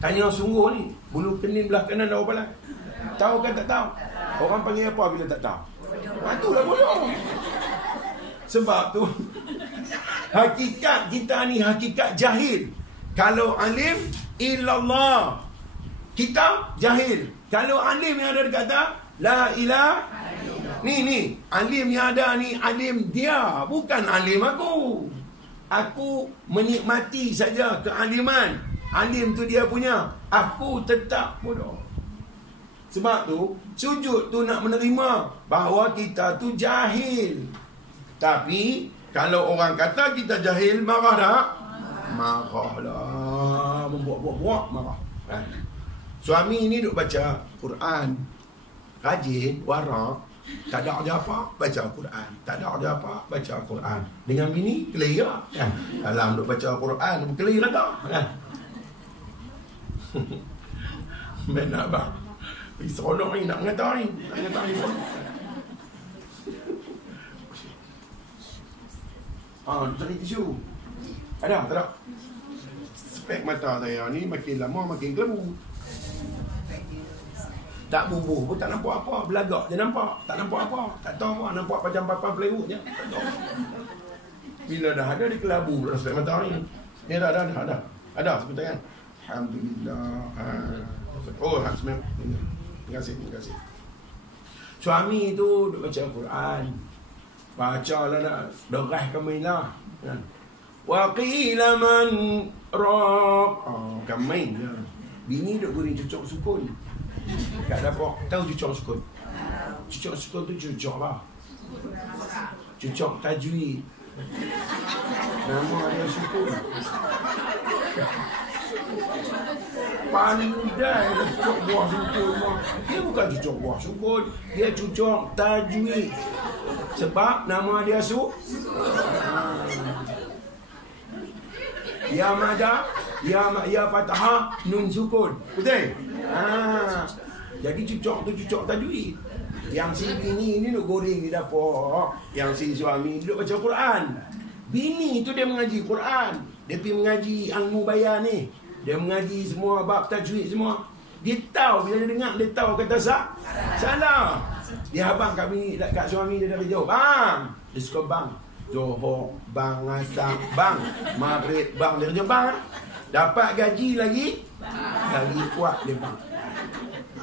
Tanya sungguh ni, bulu kening belah kanan ada orang balai. Tahu kan tak tahu? Orang panggil apa bila tak tahu? Itulah bodoh. Sebab tu hakikat kita ni hakikat jahil. Kalau alim illallah, kita jahil. Kalau alim yang ada kata la ilaha, ni alim yang ada ni alim dia, bukan alim aku. Aku menikmati saja kealiman. Alim tu dia punya. Aku tetap bodoh. Sebab tu sujud tu nak menerima bahawa kita tu jahil. Tapi kalau orang kata kita jahil, marah tak? Marahlah. Membuat-buat marah. Suami ni duk baca Quran, rajin, warak, tak ada aja apa, baca Quran. Tak ada aja apa, baca Quran. Dengan bini, clear kan? Dalam duk baca Quran, clear lah tak? Kan? Benar bang? Seronok ni nak mengata ni. Nak mengata ni. Cari tisu. Ada? Tak ada? Spek mata saya ni makin lama makin kelabu. Tak bubuh pun tak nampak apa. Belagak je nampak. Tak nampak apa. Tak tahu apa. Nampak macam papan plywood je. Tak tahu. Bila dah ada dia kelabu dalam spek mata ni. Ni ada. Ada sebentar kan? Alhamdulillah. Oh, alhamdulillah. Terima kasih. Suami tu duk baca Quran. Bacalah nak derah kami lah. Wa qila man raq. Bukan main je. Bini duk guring cucuk sukun. Tak dapat tahu cucuk sukun. Cucuk sukun tu cucuk apa? Cucuk tajwid. Nama dia sukun. Pandai cucuk buah sukun. Dia bukan cucuk buah sukun. Dia cucuk tajwid. Sebab nama dia Ya mada, ya fathah, nun sukun. Betul? Jadi cucuk tu cucuk tajwid. Yang si bini ni duk goreng di dapur. Yang si suami duk baca Quran. Bini tu dia mengaji Quran. Dia pergi mengaji ilmu bayan ni. Dia mengaji semua bab tajwid semua. Dia tahu bila dia dengar, dia tahu kata salah. Dia abang kat bini, kat suami dia dari jauh. Bang. Dia suka bang. Johor, bang, Asam, bang. Maghrib, bang. Dia kerja bang. Dapat gaji lagi kuat dia bang.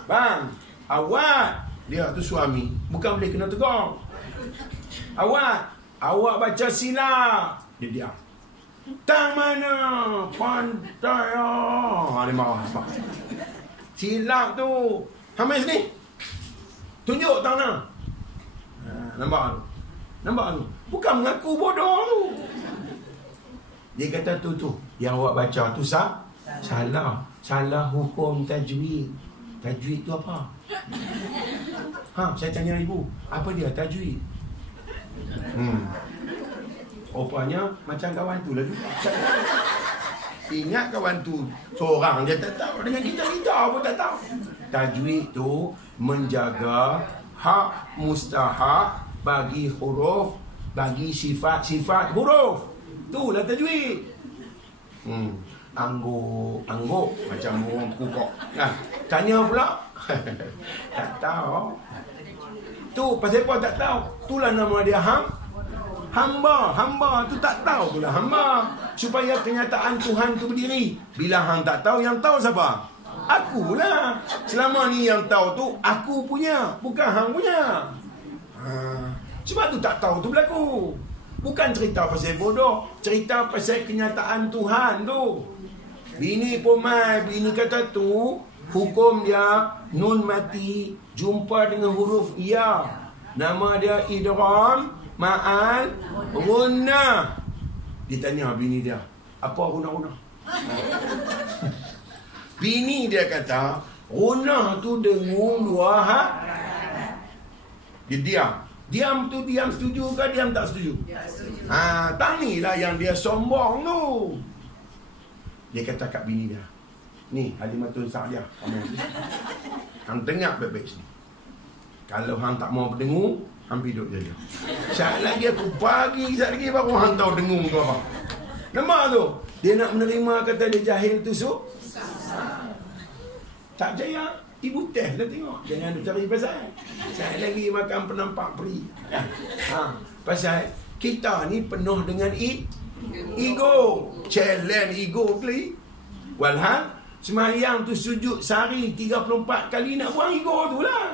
Bang, awak. Dia tu suami. Bukan boleh kena tegur. Awak baca silap. Dia diam. Tang mana? Pantai. Dia marah. Silap tu. Hamil sini. Tunjuk tang mana. Nampak tu. Bukan mengaku bodoh tu. Dia kata tu. Yang awak baca tu salah. Salah hukum tajwid. Tajwid tu apa? Saya tanya ibu. Apa dia tajwid? Rupanya macam kawan tu lah juga. Ingat kawan tu seorang dia tak tahu. Dengan kita pun tak tahu. Tajwid tu menjaga hak mustahak bagi huruf, bagi sifat-sifat huruf. Itulah tajwid. Angguk macam orang kukok. Tanya pula. Tak tahu. Tu pasal apa tak tahu? Itulah nama dia hamba tu tak tahu itulah hamba. Supaya kenyataan Tuhan tu berdiri. Bila hang tak tahu, yang tahu siapa? Akulah. Selama ni yang tahu tu aku punya, bukan hang punya. Sebab tu tak tahu tu berlaku. Bukan cerita pasal bodoh, cerita pasal kenyataan Tuhan tu. Bini pun bini kata tu hukum dia nun mati jumpa dengan huruf ya. Nama dia idgham ma'al gunnah. Ditanya bini dia, apa gunnah? Bini dia kata, gunnah tu dengung dua hak. Dia diam tu diam setuju ke diam tak setuju? Tangilah yang dia sombong tu. Dia kata kat bini dia, ni Halimatun Sa'diyah, hang dengar baik-baik sini. Kalau hang tak mau berdengung, hang duduk je. Sekejap lagi aku pagi, sekejap lagi baru hang tahu dengung tu apa. Nampak tu? Dia nak menerima kata dia jahil tu tak percaya. Ibu test dah tengok. Jangan cari pasal. Sekejap lagi makan penampak peri. Pasal kita ni penuh dengan ego. Challenge ego kali. Walhal semayang tu sujud sehari 34 kali nak buang ego tu lah.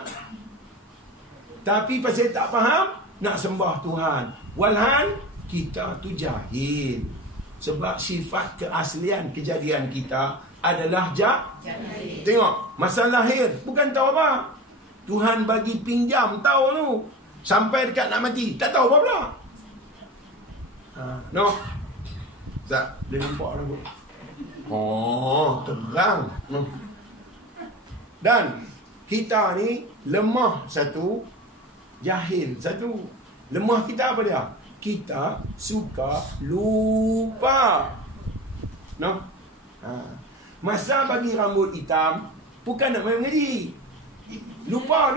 Tapi pasal tak faham nak sembah Tuhan. Walhal kita tu jahil. Sebab sifat keaslian kejadian kita adalah jahil. Tengok, masa lahir bukan tahu apa. Tuhan bagi pinjam tahu tu. Sampai dekat nak mati, tak tahu apa pula. No. Tak, dia nampak dah. Terang. No. Dan kita ni lemah satu, jahil satu. Lemah kita apa dia? Kita suka lupa. No. Masa bagi rambut hitam, bukan nak main mengaji. Lupa.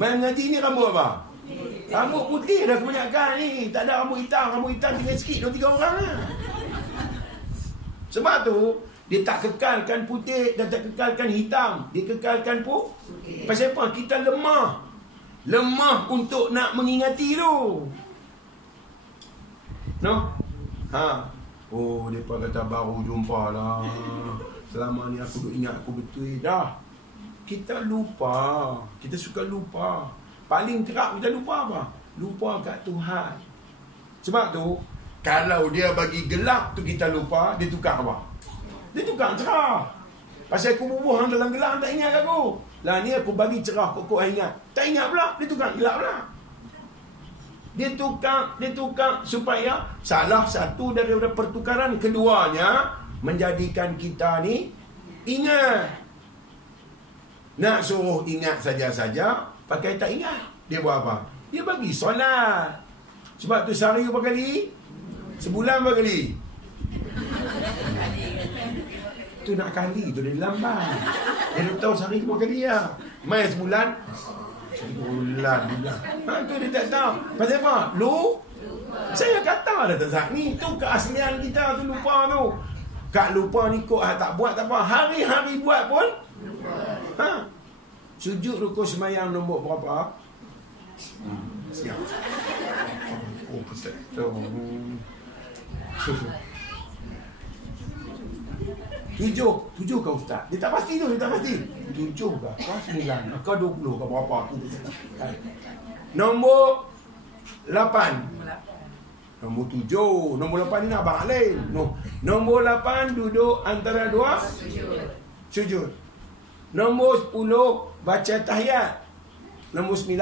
Main mengaji ni rambut apa? Rambut putih dah kebanyakan ni. Tak ada rambut hitam. Rambut hitam tinggal sikit 2-3 orang lah. Sebab tu dia tak kekalkan putih dan tak kekalkan hitam. Dia kekalkan putih. Pasal apa? Kita lemah. Lemah untuk nak mengingati tu. No? Oh, mereka kata baru jumpa lah. Selama ni aku duk ingat aku betul. Dah. Kita lupa. Kita suka lupa. Paling kerap kita lupa apa? Lupa kat Tuhan. Sebab tu, kalau dia bagi gelap tu kita lupa, dia tukar apa? Dia tukar cerah. Pasal aku bubuh dalam gelap, tak ingat aku. Lah ni aku bagi cerah, kok ingat. Tak ingat pula, dia tukar gelap pula. Dia tukar supaya salah satu daripada pertukaran keduanya menjadikan kita ni ingat. Nak suruh ingat saja-saja, pakai tak ingat. Dia buat apa? Dia bagi solat. Sebab tu sehari berapa kali? Sebulan berapa kali? Tu nak kali tu dia lambat. Dia nak tahu sehari berapa kali lah. Mai sebulan. Sebulan. Tu dia tak tahu. Pasal apa? Saya kata dah tak ni. Tu keaslian kita tu lupa tu. Kak lupa ni kok tak buat tak apa. Hari-hari buat pun sujud rukuk semayang nombor berapa? Siap. Oh, betul. Tujuh ke Ustaz? Dia tak pasti tu, dia tak pasti. 7 ke? Kau 9 ke 20 ke berapa aku? Nombor 8. Nombor 7. Nombor 8 ni nak abang lain. Nombor 8 duduk antara dua sujud. Nombor 10 baca tahiyat. Nombor 9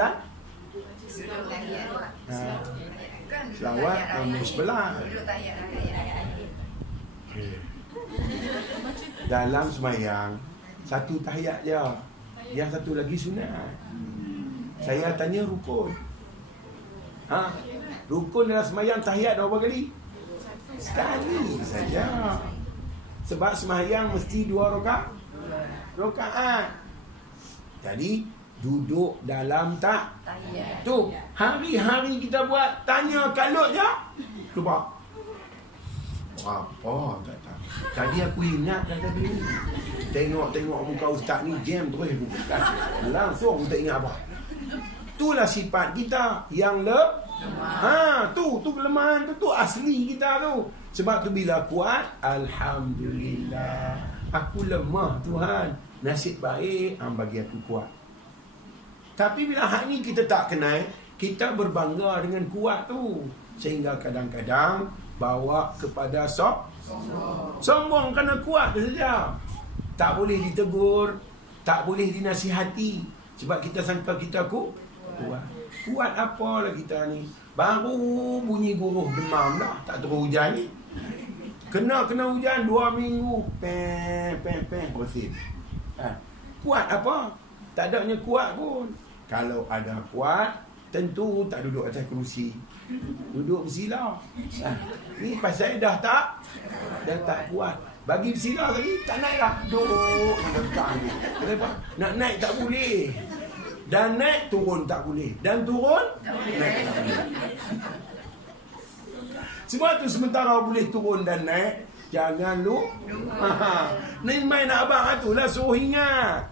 selawat. Nombor 11 dalam semayang satu tahiyat je, yang satu lagi sunat. Saya tanya rukun. Rukun dalam semayang tahiyat berapa kali? Sekali saja. Sebab semayang mesti 2 rakaat. Jadi duduk dalam tahiyat. Tu hari-hari kita buat, tanya kalut je. Cuba. Apa tak tahu. Tadi aku ingat dah tadi. Tengok muka ustaz ni jam terus bukan. Langsung tak ingat apa. Itulah sifat kita yang tu kelemahan tu asli kita tu. Sebab tu bila kuat, alhamdulillah. Aku lemah Tuhan. Nasib baik bagi aku kuat. Tapi bila hak ni kita tak kenal, kita berbangga dengan kuat tu. Sehingga kadang-kadang bawa kepada sombong kerana kuat saja. Tak boleh ditegur, tak boleh dinasihati. Sebab kita sangka kita kuat. Kuat apalah kita ni. Baru bunyi guruh demam dah. Tak turun hujan ni. Kena hujan 2 minggu. Peng bersin. Kuat apa? Tak adanya kuat pun. Kalau ada kuat, tentu tak duduk atas kerusi. Duduk bersila. Ni pasal dah tak kuat. Bagi bersila lagi, tak naik lah. Duduk kenapa? Nak naik tak boleh. Dan naik turun tak boleh. Dan turun naik tak boleh. Sebab tu sementara boleh turun dan naik, jangan ni main abang tu lah suruh ingat.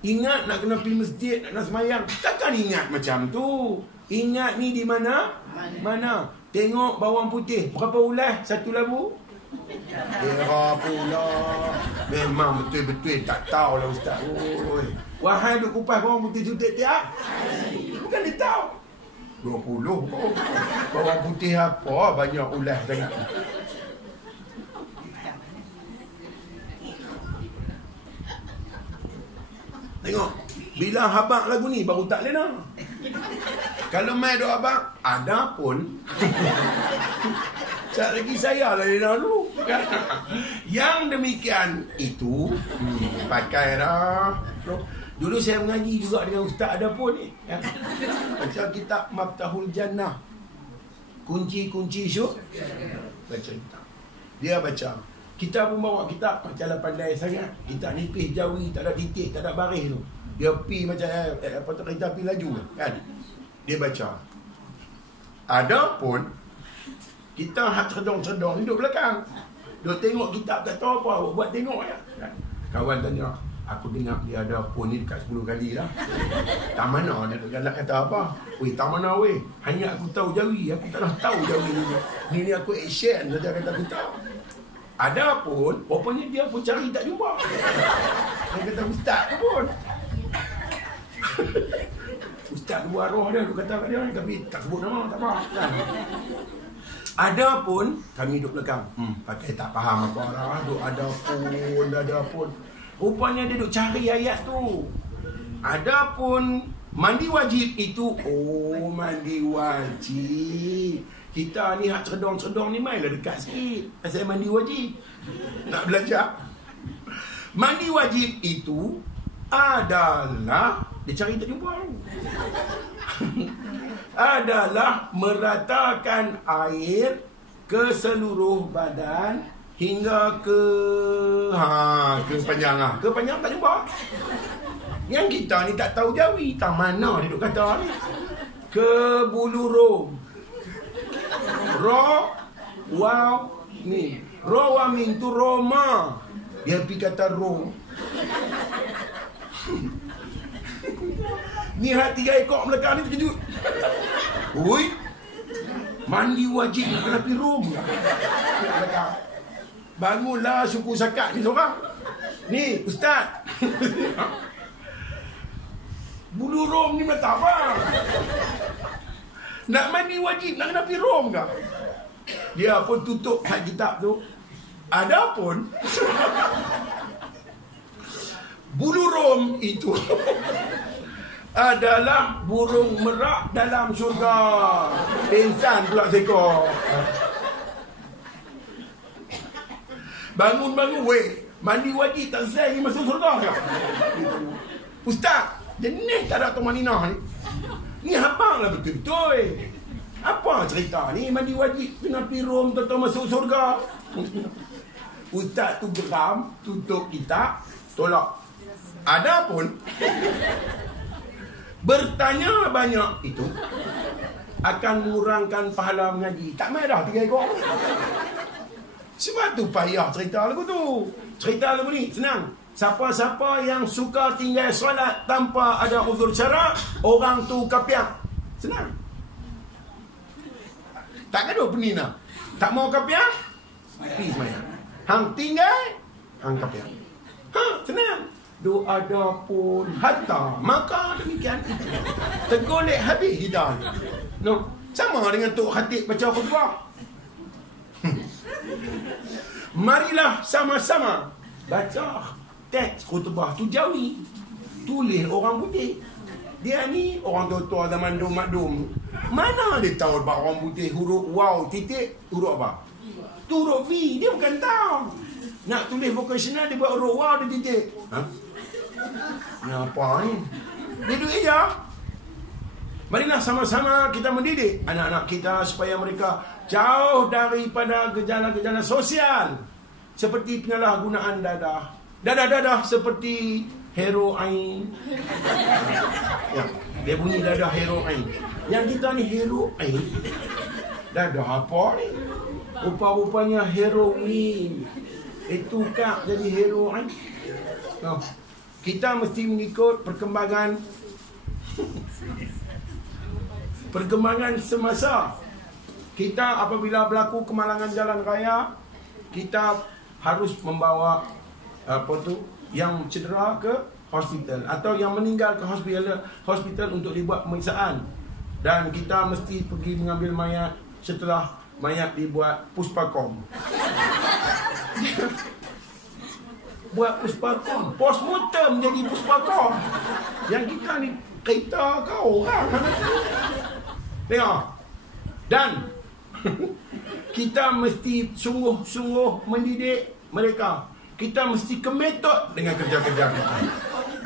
Ingat nak kena pergi masjid, nak semayang. Takkan ingat macam tu. Ingat ni di mana? Tengok bawang putih. Berapa ulas satu labu? Era pula. Memang betul-betul tak tahu lah ustaz. Wahai duk kupas bawang putih tu tiap-tiap. Bukan dia tahu. 20 kau. Bawang putih apa? Banyak ulas sangat. Tengok. Bila habaq lagu ni baru tak lena. Kalau main doa abang, ada pun. Sekejap lagi saya lah lena dulu. Yang demikian itu, pakai dah. Dulu saya mengaji juga dengan ustaz ada pun ni. Baca kitab Maftahul Jannah. Kunci-kunci syurga. Baca kitab. Dia baca. Kita pun bawa kitab macam pandai sangat. Kita nipis jawi, tak ada titik, tak ada baris tu. Dia pi macam apa tu, kereta pi laju kan. dia baca. Adapun kita hak cerdong-cerdong duduk belakang. Dia tengok kitab tak tahu apa, buat tengok ya. Kawan tanya, aku dengar dia ada pun ni dekat 10 kali dah. Tak mana dia nak kata apa? Weh, tak mana weh. Hanya aku tahu jawi, aku tak nak tahu jawi ni. Ni aku action, dia kata aku tahu. Adapun, rupanya dia pun cari tak jumpa. Dia kata ustaz tu pun. Ustaz dua arwah dia, dia kata kat dia, tapi tak sebut nama, tak apa. Adapun, kami duduk belakang. Pakai tak faham apa arah, duduk adapun. Rupanya dia duduk cari ayat tu. Adapun, mandi wajib itu, oh mandi wajib. Kita ni hak cerdong-cerdong ni mainlah dekat sikit. Pasal mandi wajib. Nak belajar. Mandi wajib itu adalah, dia cari tak jumpa. Adalah meratakan air ke seluruh badan hingga ke panjang. Ke panjang tak jumpa. Yang kita ni tak tahu jawi. Tak mana dia duk kata ni. Ke bulu rom. Rawa min tu Roma. Dia pergi kata Rom. Ni hati 3 ekor belakang ni terkejut. Oi, mandi wajib kena pergi Rom. Bangunlah suku sakat ni seorang. Ni ustaz. Bulu Rom ni mata apa? Nak mandi wajib, nak kena pergi Rom ke? Dia pun tutup kat kitab tu. Adapun bulu Rom itu adalah burung merak dalam syurga. Pingsan pula seekor. Bangun-bangun, weh, mandi wajib tak selesai ni masuk syurga ke? Ustaz, jenis tak ada Tumaninah ni. Ni abang lah betul-betul. Apa cerita ni mandi wajib kena pergi Rom tentu masuk surga. Ustaz tu geram, tutup kitab, tolak. Adapun bertanya banyak itu akan mengurangkan pahala mengaji. Tak main dah 3 ekor. Sebab tu payah cerita lagu tu. Cerita lagu ni senang. Siapa-siapa yang suka tinggal solat tanpa ada uzur syarak, orang tu kapiak. Senang. Tak gaduh penina. Tak mau kapiak, pergi semayang. Hang tinggal, hang kapiak. Senang. Doa ada pun hatta maka demikian itu. Tergolek habis kita. No, sama dengan Tok Khatib baca khutbah. Marilah sama-sama baca teks khutbah tu jawi. Tulis orang putih. Dia ni orang tua-tua zaman dum makdum. Mana dia tahu bab orang putih huruf waw titik huruf apa? Tu huruf V, dia bukan tahu. Nak tulis vocational dia buat huruf waw dia titik. Ni apa ni? Dia duduk je. Marilah sama-sama kita mendidik anak-anak kita supaya mereka jauh daripada gejala-gejala sosial seperti penyalahgunaan dadah. Dadah-dadah seperti heroin. Ya, dia bunyi dadah heroin. Yang kita ni heroin. Dadah apa ni? Rupa-rupanya heroin. Itu kak jadi heroin. No. Kita mesti mengikut perkembangan semasa. Kita apabila berlaku kemalangan jalan raya, kita harus membawa yang cedera ke hospital atau yang meninggal ke hospital untuk dibuat pemeriksaan. Dan kita mesti pergi mengambil mayat setelah mayat dibuat puspakom. Buat puspakom, postmortem menjadi puspakom. Yang kita ni kereta kau orang. Tengok. Dan kita mesti sungguh-sungguh mendidik mereka. Kita mesti komited dengan kerja-kerja kita.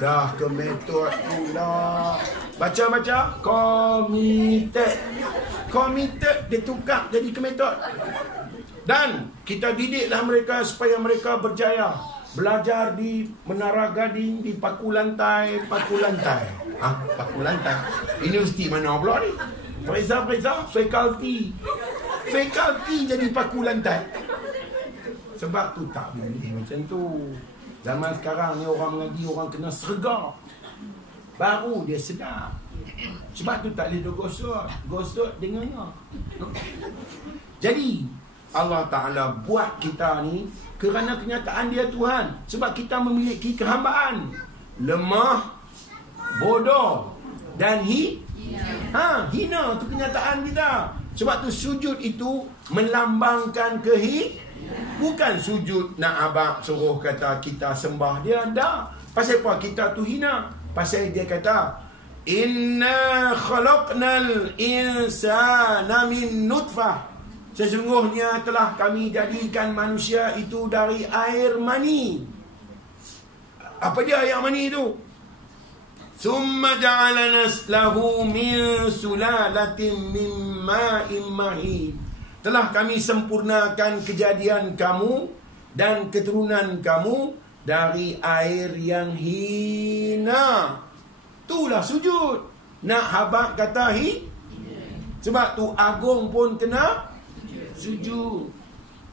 Kah komited pula. Baca-baca komited. Komited dia tukar jadi komited. Dan kita didiklah mereka supaya mereka berjaya belajar di Menara Gading, di paku lantai. Paku lantai. Universiti mana pula ni? Reza, fakulti jadi paku lantai. Sebab tu tak boleh macam tu. Zaman sekarang ni orang mengaji, orang kena serga. Baru dia sedar. Sebab tu tak boleh gosok dengannya. Jadi Allah Ta'ala buat kita ni kerana kenyataan dia Tuhan. Sebab kita memiliki kehambaan, lemah, bodoh dan hina. Tu kenyataan kita. Sebab tu sujud itu melambangkan bukan sujud nak abang suruh kata kita sembah dia. Dah. Pasal apa kita tu hina? Pasal dia kata inna khalaqnal insana min nutfah. Sesungguhnya telah kami jadikan manusia itu dari air mani. Apa dia air mani itu? Summa ja'alana lahu min sulalatin min ma'in mahin. Telah kami sempurnakan kejadian kamu dan keturunan kamu dari air yang hina. Itulah sujud. Nak habaq kata sebab tu agung pun kena sujud.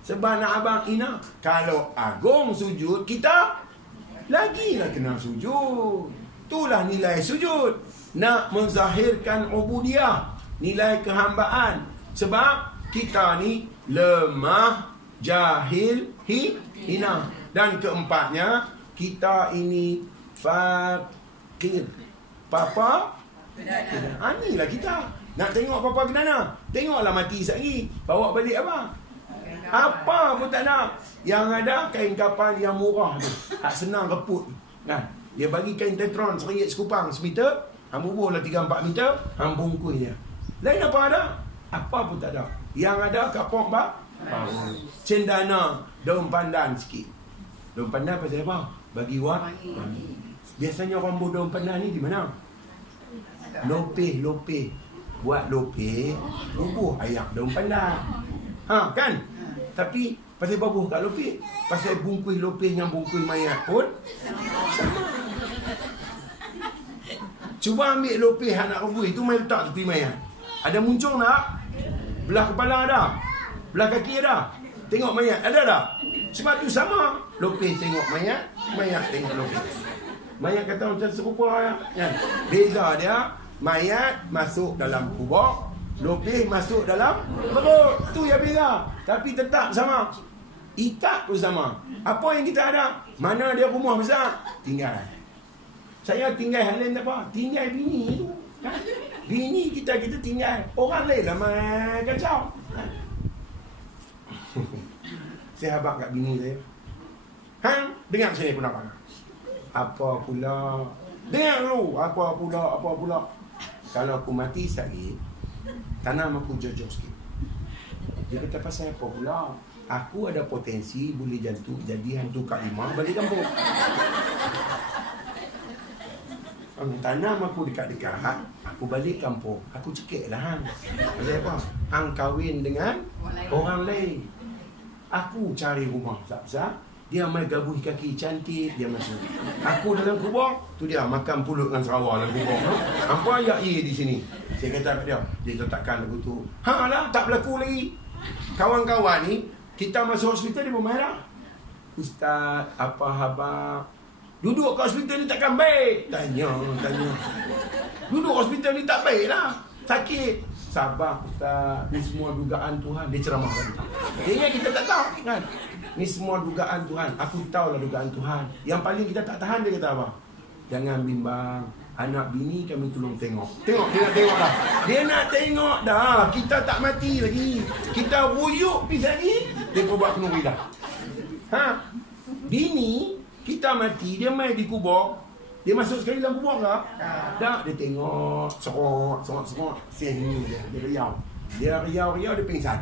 Sebab nak abang hina. Kalau agung sujud, kita lagilah kena sujud. Itulah nilai sujud. Nak menzahirkan ubudiyah, nilai kehambaan. Sebab kita ni lemah, jahil, hina. Dan keempatnya, kita ini fakir. Papa inilah kita. Nak tengok papa ke mana? Tengoklah mati sekali. Bawa balik apa? Apa pun tak nak. Yang ada kain kapal yang murah tu. Tak senang reput. Kan? Dia bagi kain tetron RM1 sekupang semeter. Hang bubuhlah 3-4 meter. Hang bungkus dia. Lain apa ada? Apa pun tak ada. Yang ada kapok cendana, daun pandan sikit. Daun pandan pasal apa? Bagi wangi. Biasanya orang buat daun pandan ni di mana? Lopeh. Buat lopeh, bubuh ayak daun pandan. Kan? Tapi pasal bubuh kat lopeh, pasal bungkus lopeh dengan bungkus mayat pun sama. Cuba ambil lopeh nak rebus itu, mai letak tepi mayat. Ada muncung tak? Belah kepala ada? Belah kaki ada? Tengok mayat ada tak? Sebab tu sama. Lopeh tengok mayat, mayat tengok lopeh. Mayat kata macam serupa ya. Beza dia, mayat masuk dalam kubur, lopeh masuk dalam perut. Tu yang beza. Tapi tetap sama. Ikat pun sama. Apa yang kita ada? Mana dia rumah besar? Tinggal. Saya tinggal hal lain tak apa. Tinggal bini tu. Bini kita tinggal. Orang lain lah main kacau. Saya habaq kat bini saya. Dengar sini pun apa? Apa pula? Dengar dulu. Apa pula? Kalau aku mati sakit, tanam aku jojok sikit. Dia kata pasal apa pula? Aku ada potensi boleh jadi hantu Kak Imah balik kampung. Tanam aku dekat-dekat, aku balik kampung. Aku cekik lah pasal apa? Hang kahwin dengan orang lain. Aku cari rumah besar-besar. Dia main gabuh kaki cantik, dia masuk. Aku dalam kubur, tu dia makan pulut dengan Sarawak dalam kubur. Apa ayat di sini? Saya kata kat dia letakkan lagu tu. Lah, tak berlaku lagi. Kawan-kawan ni, kita masuk hospital dia bermarah. Ustaz, apa khabar? Duduk kat hospital ni takkan baik. Tanya. Duduk hospital ni tak baik lah. Sakit. Sabar Ustaz, ni semua dugaan Tuhan. Dia ceramah tadi. Dia ingat kita tak tahu kan? Ni semua dugaan Tuhan. Aku tahulah dugaan Tuhan. Yang paling kita tak tahan, dia kata apa? Jangan bimbang. Anak bini kami tolong tengok. Dia nak tengok dah. Dia nak tengok dah. Kita tak mati lagi. Kita buyuk pergi lagi. Dia pun buat kenuri dah. Bini kita mati, dia main di kubur. Dia masuk sekali dalam kubur tak? Tak. Dia tengok. Serok. Sehingga dia riau. Dia riau, dia pingsan.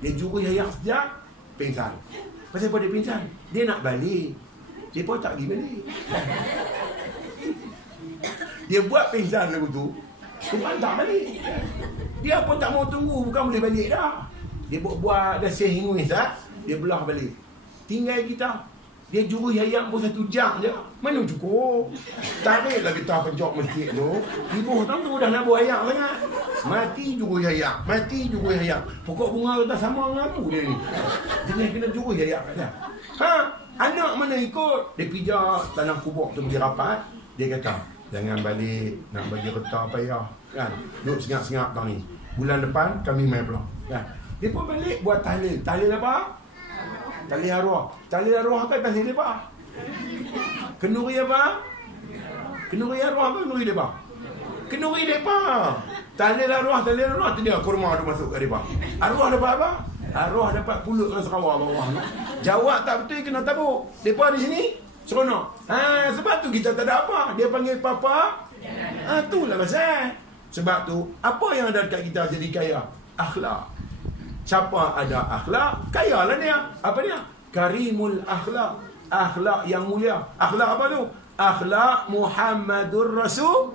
Dia juri ayak sekejap, pingsan. Pasal apa dia pingsan? Dia nak balik. Dia pun tak pergi balik. Dia buat pingsan lagu tu, Tuhan tak balik. Dia pun tak mau tunggu, bukan boleh balik dah. Dia buat dah sehingga dia belah balik. Tinggal kita. Dia jurus ayam pun 1 jam je. Mana cukup? Tariklah kita pencok masjid tu. Ibu tu dah nak buat ayam sangat. Mati jurus ayam. Mati jurus ayam. Pokok bunga kata sama dengan aku dia ni. Jenis kena jurus ayam kat dia. Anak mana ikut? Dia pijak tanah kubur tu pergi rapat. Dia kata, jangan balik nak bagi reta payah. Kan? Duduk sengak-sengak tahun ni. Bulan depan kami main pula. Kan? Dia pun balik buat tahlil. Tahlil apa? Tahlil arwah. Tahlil arwah apa? Tahlil apa? Kenuri apa? Kenuri arwah apa? Kenuri depa. Kenuri depa. Tahlil arwah tu dia kurma tu masuk kat depa. Arwah dapat apa? Arwah dapat pulut dengan Sarawak bawah. Jawab tak betul kena tabuk. Depa di sini seronok. Sebab tu kita tak ada apa. Dia panggil papa. Itulah pasal. Sebab tu apa yang ada dekat kita jadi kaya? Akhlak. Siapa ada akhlak, kayalah dia. Apa dia? Karimul akhlak. Akhlak yang mulia. Akhlak apa tu? Akhlak Muhammadur Rasul.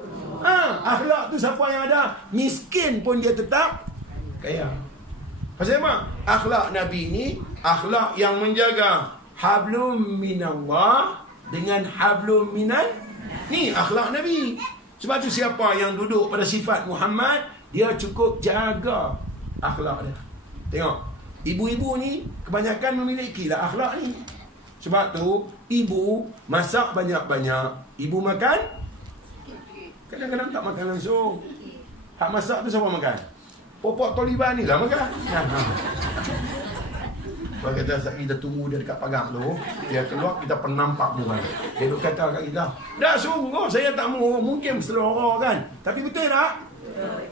Akhlak tu siapa yang ada, miskin pun dia tetap kaya. Pasal apa? Akhlak Nabi ni akhlak yang menjaga hablum minallah dengan hablum minan. Ni akhlak Nabi. Sebab tu siapa yang duduk pada sifat Muhammad, dia cukup jaga akhlak dia. Tengok, ibu-ibu ni kebanyakan memilikilah akhlak ni. Sebab tu ibu masak banyak-banyak, ibu makan kadang-kadang tak makan langsung. Hak masak tu siapa makan? Popok Taliban ni lah makan. Kalau kita kita tunggu dia dekat pagar tu, dia keluar, kita penampak muka dia duk kata kat kita, dah sungguh saya tak mau, mungkin selera kan, tapi betul tak?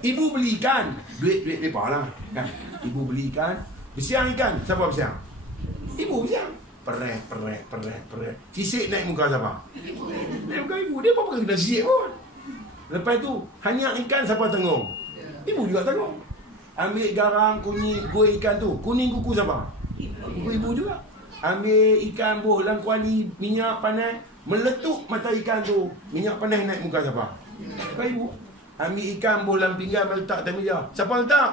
Ibu belikan duit mereka lah kan? Ibu belikan bersiang ikan. Siapa bersiang? Ibu bersiang. Perek. Sisik naik muka siapa? Naik muka ibu. Dia apa kena sisik pun. Lepas tu hanya ikan siapa tanggung? Ibu juga tanggung. Ambil garam, kuning, kuih ikan tu, kuning kuku siapa? Ibu juga. Ambil ikan buh dalam kuali, minyak panas, meletup mata ikan tu, minyak panas naik muka siapa? Ibu. Ambil ikan buh dalam pinggan, meletak atas meja. Siapa letak?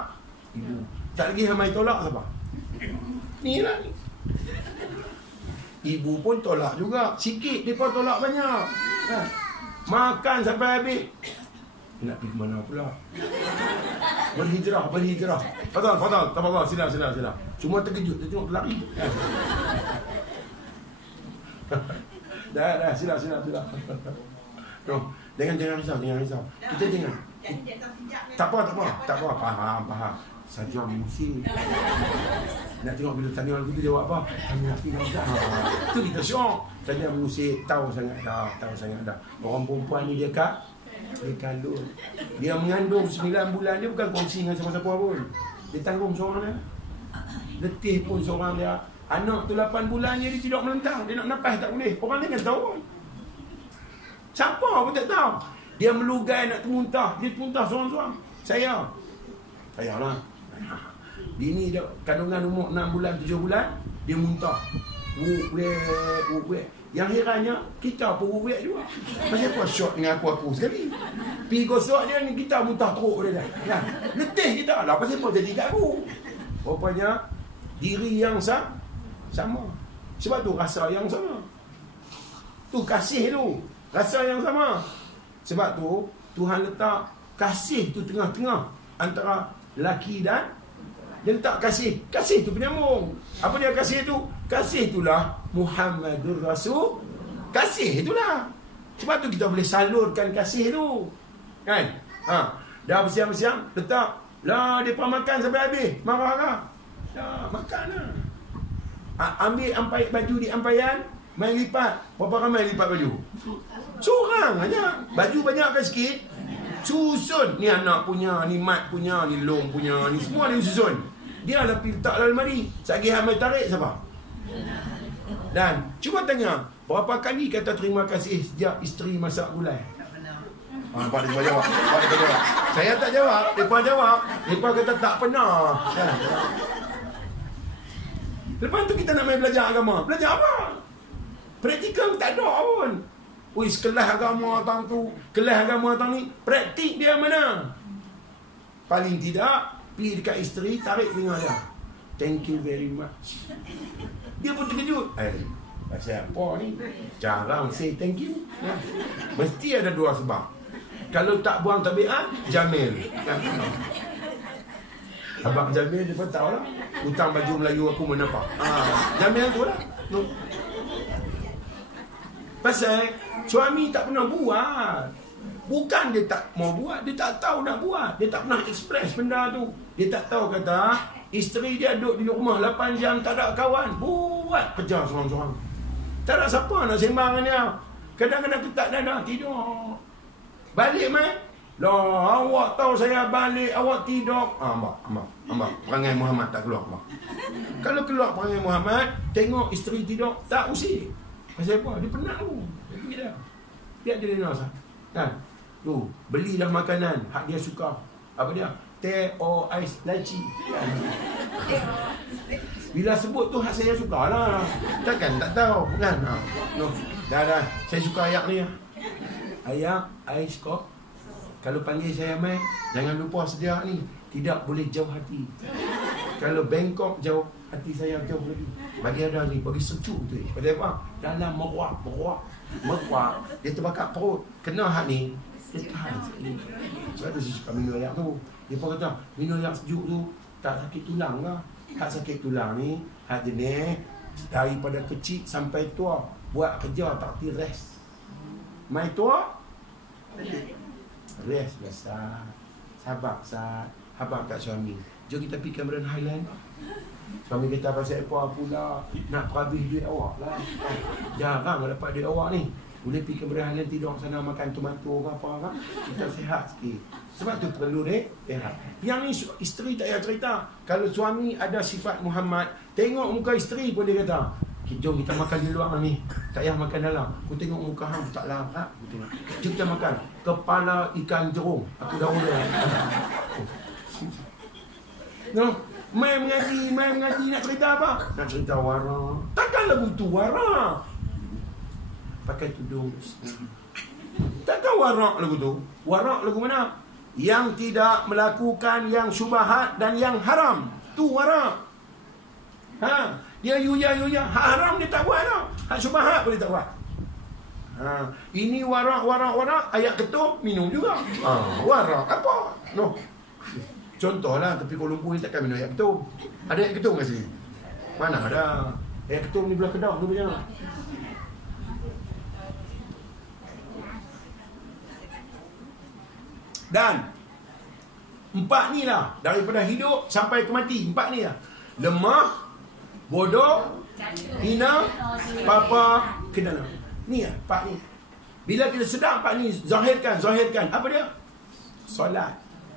Ibu. Tak lagi hamai tolak siapa? Ni lah ni. Ibu pun tolak juga. Sikit dia pun tolak banyak. Makan sampai habis. Nak pergi mana pula? Berhijrah. Fadal. Tafadhal. Sila. Cuma terkejut. Dia tengok lari. Dah. Sila. No, jangan risau. Kita jangan. Tak apa. Faham. Saja musik. Nak tengok bila tanya lagu tu jawab apa? Tanya laki dah. Itu kita syok. Tanya musik, tahu sangat dah. Orang perempuan ni dia kandung. Dia mengandung 9 bulan, dia bukan kongsi dengan siapa-siapa pun. Dia tanggung seorang dia. Letih pun seorang dia. Anak tu 8 bulan dia tidak melentang. Dia nak napas tak boleh. Orang ni kan tahu pun. Siapa pun tak tahu. Dia melugai nak termuntah. Dia termuntah seorang-seorang. Saya lah. Bini dia kandungan umur 6 bulan, 7 bulan, dia muntah. Wuk. Yang herannya, kita pun wuk juga. Macam apa shot dengan aku sekali. Pergi gosok dia ni, kita muntah teruk dia dah. Ya. Letih kita lah. Pasal apa jadi kat aku? Rupanya, diri yang sama. Sebab tu rasa yang sama. Tu kasih tu. Rasa yang sama. Sebab tu, Tuhan letak kasih tu tengah-tengah antara laki dan dia letak kasih tu penyambung. Apa dia kasih tu? Kasih itulah Muhammadur Rasul. Kasih itulah. Sebab tu kita boleh salurkan kasih tu. Kan? Dah bersiang-bersiang letak lah, depa makan sampai habis. Marah. Dah makan lah. Ambil ampai baju di ampaian, main lipat. Berapa ramai lipat baju? Seorang aja. Baju banyakkan sikit, susun. Ni anak punya, ni mat punya, ni long punya, ni semua dia susun. Dia lah letak dalam lemari. Sagi hamil tarik siapa? Dan cuba tanya, berapa kali kata terima kasih sejak isteri masak gulai? Pak dia jawab. Saya tak jawab, depa jawab. Depa kata tak pernah. Lepas tu kita nak main belajar agama. Belajar apa? Praktikal tak ada pun. Kelas agama tang tu, kelas agama tang ni, praktik dia mana? Paling tidak pergi dekat isteri, tarik telinga dia. Thank you very much. Dia pun terkejut. Pasal apa ni? Jarang say thank you. Mesti ada dua sebab. Kalau tak buang tabiat, Jamil. Abang Jamil dia pun tahu lah. Hutang baju Melayu aku menapa. Jamil tu lah. Pasal suami tak pernah buat. Bukan dia tak mau buat, dia tak tahu nak buat. Dia tak pernah express benda tu. Dia tak tahu kata isteri dia duduk di rumah 8 jam tak ada kawan. Buat kerja seorang-seorang. Tak ada siapa nak sembang dengan dia. Kadang-kadang kita tak ada tidur. Balik mai. Lah, awak tahu saya balik, awak tidur. Ambak. Perangai Muhammad tak keluar, ambak. Kalau keluar perangai Muhammad, tengok isteri tidur, tak usik. Pasal apa? Dia penat tu. Dia pergi dah. Biar dia lenas. Kan? Tu, belilah makanan hak dia suka. Apa dia? Teh or ais laci. Bila sebut tu hak saya suka lah. Takkan tak tahu kan? No. Dah. Saya suka ayak ni. Ayak, ais kok. Kalau panggil saya mai, jangan lupa sedia ni. Tidak boleh jauh hati. Kalau Bangkok jauh, hati saya jauh lagi. Bagi ada ni, bagi sejuk tu. Pasal apa? Dalam meruak. Dia terbakar perut. Kena hak ni, dia tahan sekali. Sebab tu saya suka minum ayak tu. Dia pun kata, minum ayak sejuk tu tak sakit tulang lah. Hak sakit tulang ni, hak jenis daripada kecil sampai tua. Buat kerja tak hati rest. Mai tua, rest biasa. Sabar sat. Habang kat suami. Jom kita pergi Cameron Highland. Suami kita pasal apa pula? Nak habis duit awak lah. Jarang dapat duit awak ni. Boleh pergi Cameron Highland, tidur sana makan tomato ke apa kan? Kita sihat sikit. Sebab tu perlu rehat. Yang ni isteri tak payah cerita. Kalau suami ada sifat Muhammad, tengok muka isteri pun dia kata, jom kita makan di luar ni. Tak payah makan dalam. Aku tengok muka hang tak larat. Jom kita makan kepala ikan jerung. Aku dah order. No, main mengaji nak cerita apa? Nak cerita wara. Takkan lagu tu wara. Pakai tudung. Takkan warak lagu tu. Warak lagu mana? Yang tidak melakukan yang syubhat dan yang haram. Tu warak. Dia yuya. Hak haram dia tak buat dah. Hak syubhat pun dia tak buat. Ini warak. Ayat ketum minum juga. Warak apa? No. Contohlah, tapi Kuala Lumpur ni takkan minum ayat ketum. Ada ayat ketum kat sini? Mana ada? Ayat ketum ni belah Kedah tu macam mana? Dan 4 ni lah, daripada hidup sampai ke mati, 4 ni lah. Lemah, bodoh, hina, papa, kedana. Ni lah 4 ni. Bila kita sedar 4 ni, zahirkan. Apa dia?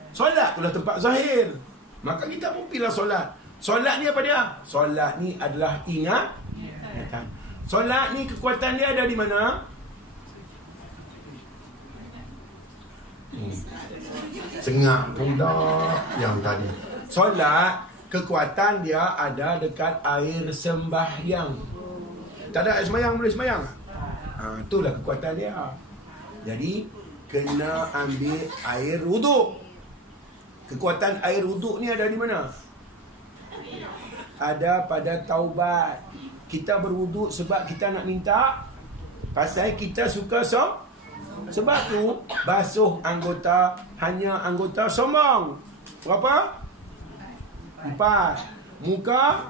Solat pula tempat zahir. Maka kita pun pilih solat. Solat ni apa dia? Solat ni adalah ingatan. Solat ni kekuatan dia ada di mana? Sengak pula yang tadi. Solat, kekuatan dia ada dekat air sembahyang. Tak ada air sembahyang, boleh sembahyang. Itulah kekuatan dia. Jadi kena ambil air wuduk. Kekuatan air wuduk ni ada di mana? Ada pada taubat. Kita berwuduk sebab kita nak minta. Pasal kita suka sebab tu basuh anggota, hanya anggota sombong. Berapa? 4. Muka,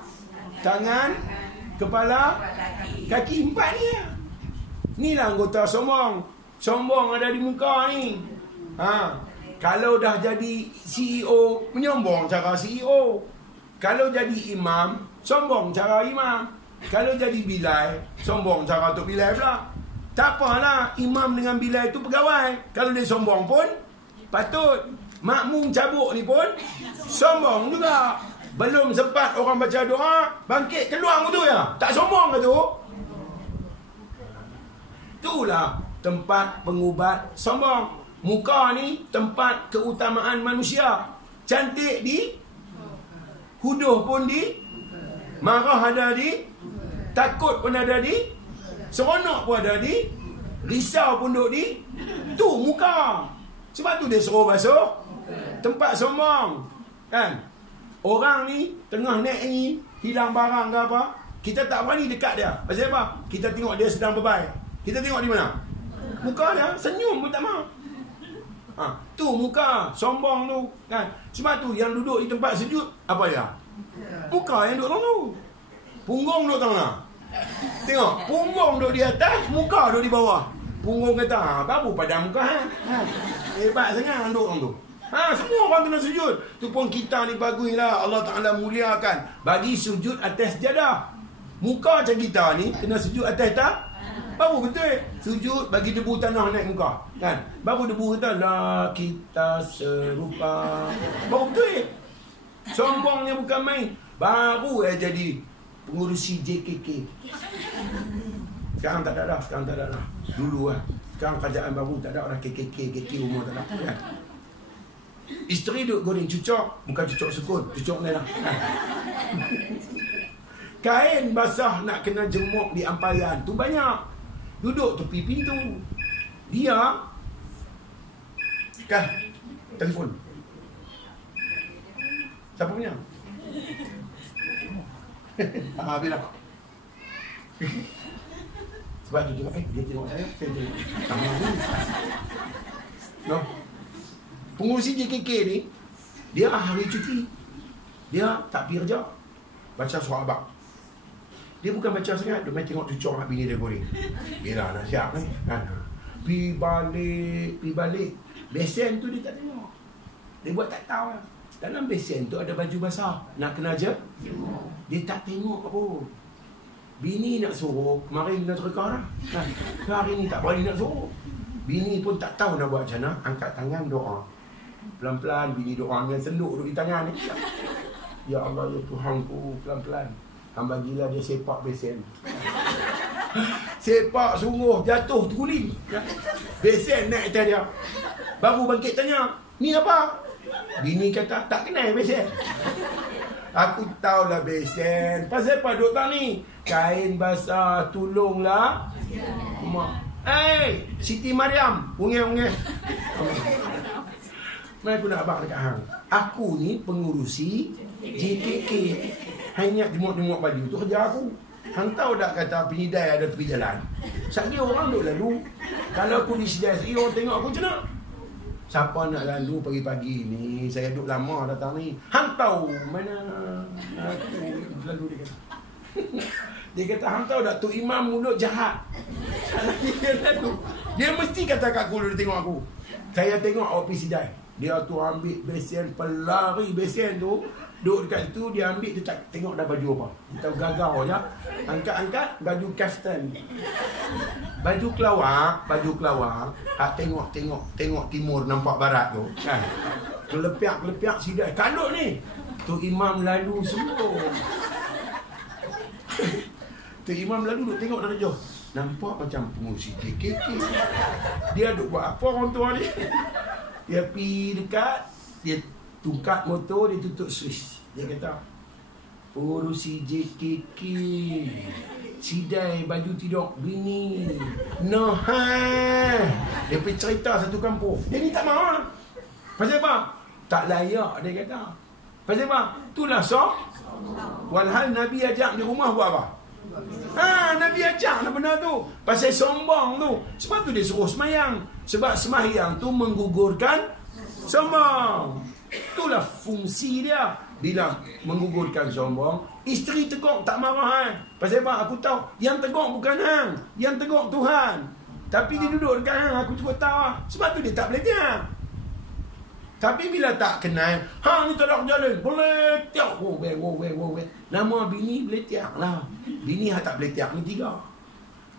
tangan, kepala, kaki. 4 ni lah. Inilah anggota sombong. Sombong ada di muka ni. Kalau dah jadi CEO, menyombong cara CEO. Kalau jadi imam, sombong cara imam. Kalau jadi bilai, sombong cara tok bilai pula. Tak apalah, imam dengan bilai itu pegawai. Kalau dia sombong pun patut. Makmum cabuk ni pun sombong juga. Belum sempat orang baca doa, bangkit keluar tu ya. Tak sombong ke tu? Itulah tempat pengubat sombong. Muka ni tempat keutamaan manusia. Cantik di, huduh pun di, marah ada di, takut pun ada di, seronok pun ada di, risau pun duduk di. Tu muka. Sebab tu dia suruh basuh tempat sombong. Kan? Orang ni tengah naik ni, hilang barang ke apa, Kita tak berani dekat dia. Pasal apa? Kita tengok dia sedang berbaik. Kita tengok di mana? Muka dia, senyum pun tak mahu. Tu muka, sombong tu kan. Sebab tu yang duduk di tempat sujud, apa dia? Muka yang duduk tu. Punggung duduk tengah. Tengok, punggung duduk di atas, muka duduk di bawah. Punggung kata, baru pada muka hebat sangat duduk orang tu. Semua orang kena sujud. Tu pun kita ni baguslah, Allah Ta'ala muliakan. Bagi sujud atas jadah. Muka macam kita ni kena sujud atas tak? Baru betul. Sujud bagi debu tanah naik muka kan? Baru debu kata la kita serupa. Baru betul. Sombongnya bukan main. Baru jadi pengurusi JKK. Sekarang tak ada dah. Dulu lah. Sekarang kerajaan baru tak ada orang KK umur tak ada kan? Isteri duduk goreng cucuk. Bukan cucuk sukun, cucuk ni lah kan? Kain basah nak kena jemuk di ampayan tu banyak. Duduk tepi pintu. Dia kan telefon. Siapa punya? Habis dah. Sebab tu juga dia tengok saya tengok. No. Pengurusi JKK ni dia hari cuti. Dia tak pergi kerja. Baca surah abang. Dia bukan baca sangat, dia main tengok cucuk bini dia goreng. Bila nak siap ni kan. Pi balik. Besen tu dia tak tengok. Dia buat tak tahu lah. Dalam besen tu ada baju basah. Nak kena je. Dia tak tengok apa. Bini nak suruh, kemarin nak terka dah. Hari ni tak berani nak suruh. Bini pun tak tahu nak buat macam mana. Angkat tangan doa. Pelan-pelan bini doa dengan seluk duduk di tangan ni. Ya Allah, ya Tuhanku, pelan-pelan. Hamba bagilah dia sepak besen. Sepak sungguh, jatuh terguling. Besen naik atas dia. Baru bangkit tanya, ni apa? Bini kata, tak kenal besen. Aku tahulah besen. Pasal apa duduk tak ni? Kain basah, tolonglah. Siti Mariam, ungeh-ungeh. Mana aku nak abang dekat hang? Aku ni pengurusi JKK. Hanya jemuk-jemuk baju tu kerja aku. Hang tahu tak kata penyidai ada tepi jalan? Sekali orang duk lalu. Kalau aku disedai sekali orang tengok aku macam mana? Siapa nak lalu pagi-pagi ni? Saya duduk lama datang ni. Hang tahu mana aku lalu dia kata. Dia kata hang tahu tak tu imam mulut jahat. Dia lalu. Dia mesti kata kat aku dia tengok aku. Saya tengok awak pergi sidai. Dia tu ambil besen, pelari besen tu. Duduk dekat situ, dia ambil, dia tak tengok dah baju apa. Dia tahu gagau je. Angkat-angkat, baju kaftan. Baju kelawar. Tengok timur, nampak barat tu. Kan? Kelepiak sidai. Kalut ni. Tu imam lalu semua. Tu imam lalu duduk tengok dari jauh. Nampak macam pengurusi JKK. Dia duduk buat apa orang tua ni? Dia pergi dekat, dia tungkat motor, dia tutup switch. Dia kata, pengurusi JKK sidai baju tidur bini. Dia pergi cerita satu kampung. Dia ni tak mahu. Pasal apa? Tak layak, dia kata. Pasal apa? Itulah sok. Walhal Nabi ajak di rumah buat apa? Nabi ajak lah benda tu. Pasal sombong tu. Sebab tu dia suruh semayang. Sebab semayang tu menggugurkan sombong. Itulah fungsi dia. Bila menggugurkan sombong, isteri teguk tak marah. Pasal apa? Aku tahu yang teguk bukan hang, yang teguk Tuhan. Tapi dia duduk dekat hang, aku cuba tahu lah. Sebab tu dia tak boleh tiap. Tapi bila tak kenal, hang ni tak ada jalan, boleh tiap. Nama bini boleh tiap lah. Bini tak boleh tiap ni 3.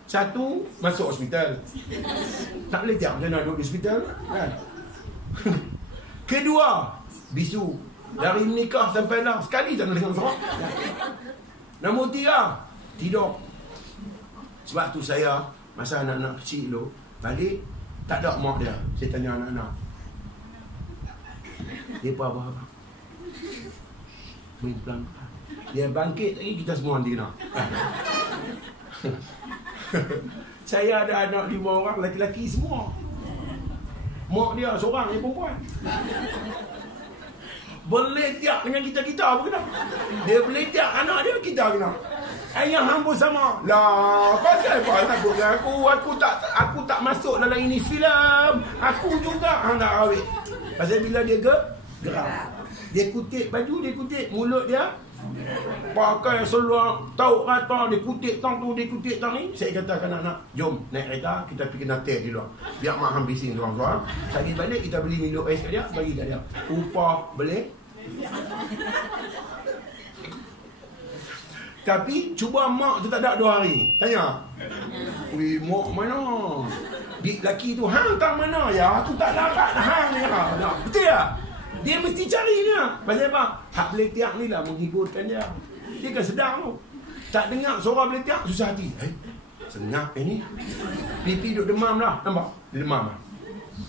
Satu, masuk hospital. Tak boleh tiap macam mana duduk di hospital kan? Kedua, bisu. Dari nikah sampai lah sekali tak nak dengar suara. Nombor 3, tidur. Sebab tu saya masa anak-anak kecil tu balik tak ada mak dia. Saya tanya anak-anak, dia apa? Main pelan-pelan. Dia bangkit lagi kita semua nanti kena. Saya ada anak 5 orang lelaki-lelaki semua. Mak dia seorang yang perempuan. Boleh tiap dengan kita apa kena? Dia boleh tiap anak dia, kita kena. Ayah hang pun sama. Lah, pasal apa nak buat aku? Aku tak masuk dalam ini filem. Aku juga hang nak awet. Pasal bila dia gerak. Dia kutip baju, dia kutip mulut dia. Pakai seluar tahu kata, dia kutip tang tu, dia kutip tang ni. Saya katakan anak, jom naik kereta, kita pergi nanti di luar. Biar mak hang bising seorang-seorang. Lagi balik kita beli minum ais kat dia, bagi kat dia. Upah boleh. Tapi cuba mak tu tak ada 2 hari. Tanya. Wih, mak mana? Bik laki tu, hang tang mana? Ya, aku tak dapat hang ni. Betul tak? Dia mesti cari dia. Pasal apa? Hak beletiak ni lah menghiburkan dia. Dia kan sedang tu. Tak dengar suara beletiak, susah hati. Senyap ni. Pipi duk demam lah. Nampak? Dia demam lah.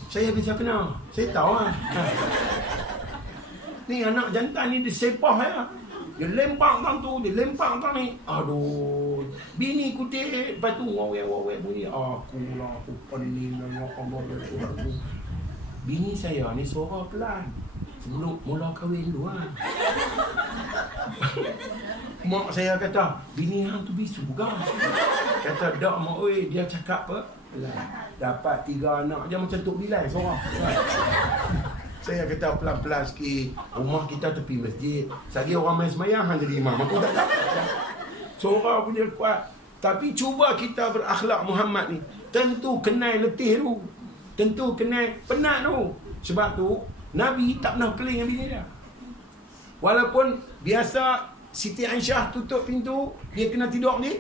Saya bisa kenal. Saya tahu lah. Ni anak jantan ni dia sepah ya. Dia lempang tang tu, dia lempang tang ni. Aduh. Bini kutip. Lepas tu wawek bunyi. Aku lah, aku pening lah. Allah. Bini saya ni suara pelan. Sebelum mula kahwin dulu lah. Mak saya kata, bini hang tu bisu juga. Kata, dak mak oi, dia cakap apa? Dapat 3 anak je macam Tok Bilal seorang. Saya kata pelan-pelan sikit. Rumah kita tepi masjid. Sagi orang main semayang hang jadi imam. Aku tak tahu. Seorang punya kuat. Tapi cuba kita berakhlak Muhammad ni. Tentu kenal letih tu. Tentu kenal penat tu. Sebab tu Nabi tak pernah keling dengan bini dia. Walaupun biasa Siti Aisyah tutup pintu, dia kena tidur ni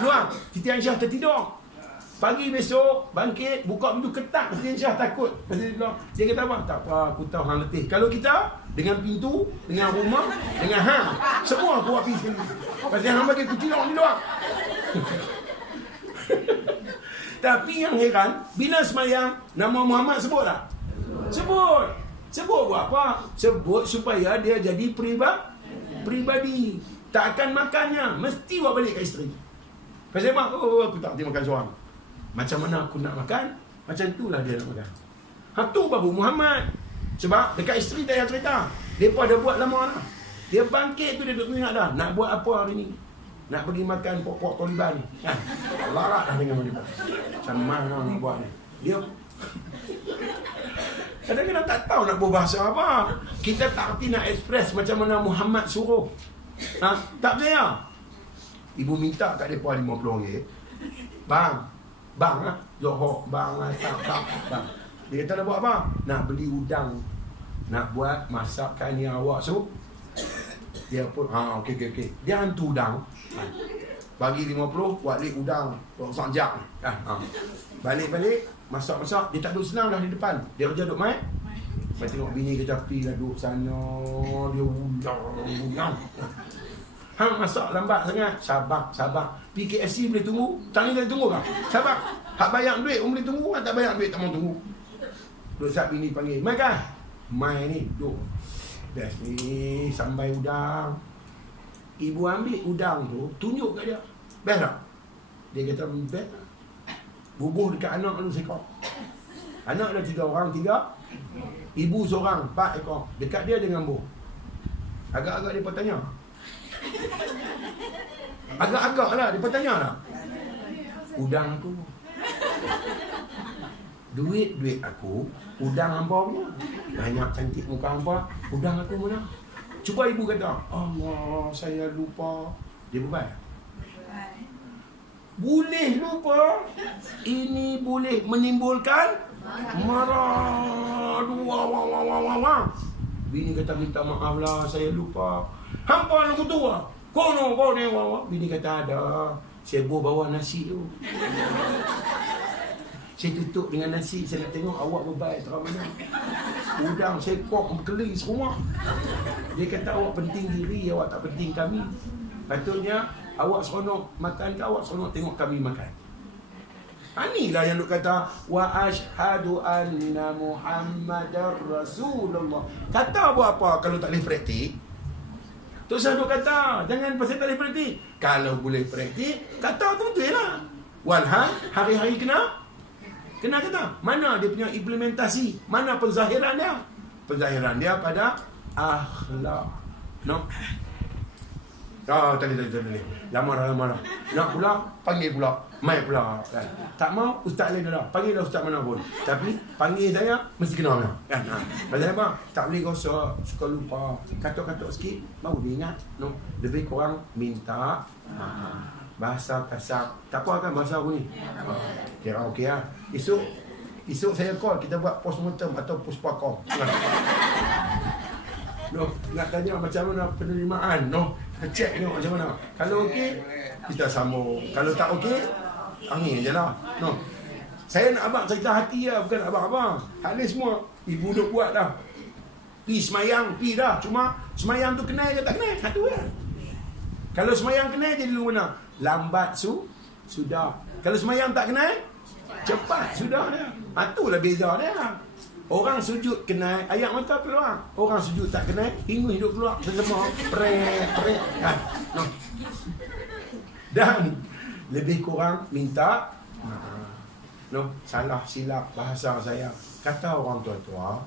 luar. Siti Aisyah tertidur. Pagi besok bangkit, buka pintu ketak. Siti Aisyah takut. Dia kata apa? Tak apa, aku tahu hang letih. Kalau kita dengan pintu, dengan rumah, dengan hang, semua aku habis sekali. Pasal hang bagi aku tidur di luar. Tapi yang heran, bila semayang, nama Muhammad sebut tak? Sebut. Sebut buat apa? Sebut supaya dia jadi pribadi. Tak akan makannya. Mesti buat balik ke isteri. Pasal apa? Oh, aku tak boleh makan seorang. Macam mana aku nak makan? Macam itulah dia nak makan. Tu babu Muhammad. Sebab dekat isteri tak payah cerita. Mereka dah buat lama dah. Dia bangkit tu dia duduk ingat dah. Nak buat apa hari ni? Nak pergi makan pok-pok Taliban ni. Larat dah dengan dia. Macam mana nak buat ni? Dia kadang-kadang tak tahu nak berbahasa apa. Kita tak erti nak express macam mana Muhammad suruh. Tak percaya. Ibu minta kat mereka RM50. Bang Johor, bang. Dia kata nak buat apa? Nak beli udang. Nak buat masakan yang awak suruh. Dia pun, okey. Dia hantu udang. Bagi 50, buat lek udang. Buat sanjak. Balik. Masak-masak, dia tak duduk senang dah di depan. Dia kerja duduk main. Saya tengok bini ke tepi dah duduk sana. Dia udang. Hang masak lambat sangat. Sabar. PKFC boleh tunggu. Tang ni boleh tunggu kan? Sabar. Hak bayar duit pun boleh tunggu. Hak tak bayar duit tak mau tunggu. Duduk saat bini panggil. Mai kan? Mai ni duduk. Best ni sambai udang. Ibu ambil udang tu, tunjuk kat dia. Best tak? Dia kata best. Bubuh dekat anak tu seekor. Anak ada 3 orang, 3. Ibu seorang, 4 ekor. Dekat dia dengan buh. Agak-agak dia tanya. Agak-agak lah dia tanya lah. Udang aku. Duit aku. Udang hampa punya. Banyak cantik muka hampa. Udang aku mana? Cuba ibu kata, Allah, saya lupa. Dia berbaik. Boleh lupa. Ini boleh menimbulkan marah. Wah. Bini kata minta maaf lah, saya lupa. Hampa lu tua. Kono. Bini kata ada. Saya bawa nasi tu. Saya tutup dengan nasi. Saya nak tengok awak berbaik terang mana. Udang saya kok berkeling semua. Dia kata awak penting diri, awak tak penting kami. Patutnya awak seronok makan ke awak seronok tengok kami makan. Inilah yang duk kata wa asyhadu anna Muhammadar Rasulullah. Kata buat apa kalau tak boleh praktik? Tu saya duk kata jangan pasal tak boleh praktik. Kalau boleh praktik, kata tu betul lah. Walhal hari-hari kena kata. Mana dia punya implementasi? Mana penzahiran dia? Penzahiran dia pada akhlak. No. Tak boleh. Lama dah. Nak pula, panggil pula. Mai pula. Kan? Tak mau, ustaz lain dah. Panggil dah ustaz mana pun. Tapi, panggil saya, mesti kena mana. Kan? Pasal apa? Tak boleh gosok, suka lupa. Katuk-katuk sikit, baru dia ingat. No. Lebih kurang minta bahasa kasar. Tak apa kan bahasa aku ni? Kira okey lah. Esok saya call, kita buat postmortem atau puspakom. No, nak tanya macam mana penerimaan, no. Kita check tengok macam mana. Kalau okey, kita sambung. Kalau tak okey, angin je lah. No. Saya nak abang cerita hati lah, bukan abang-abang. Hal ni semua ibu duk buat dah. Pi semayang, pi dah. Cuma semayang tu kenal ke tak kenal? Satu kan. Kalau semayang kenal jadi dulu mana? Lambat sudah. Kalau semayang tak kenal, cepat sudah dia. Itulah beza dia. Orang sujud kenal, ayat mata keluar. Orang sujud tak kenal, hingus hidup keluar. Semua prek. Kan? No. Dan lebih kurang minta no, salah silap bahasa saya. Kata orang tua-tua,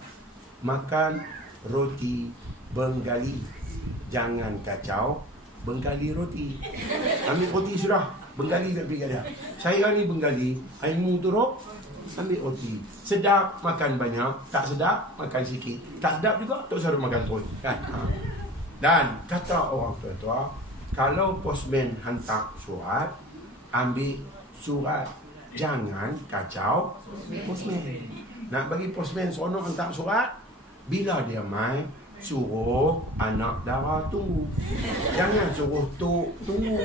makan roti Bengali, jangan kacau Bengali roti. Ambil roti sudah, Bengali tak pergi dia. Saya ni Bengali, ilmu turuk, ambil roti. Sedap makan banyak, tak sedap makan sikit. Tak sedap juga tak usah makan terus, kan? Dan kata orang tua-tua, kalau postman hantar surat, ambil surat, jangan kacau postman. Nak bagi postman seronok hantar surat, bila dia mai, suruh anak dara tunggu. Jangan suruh tunggu.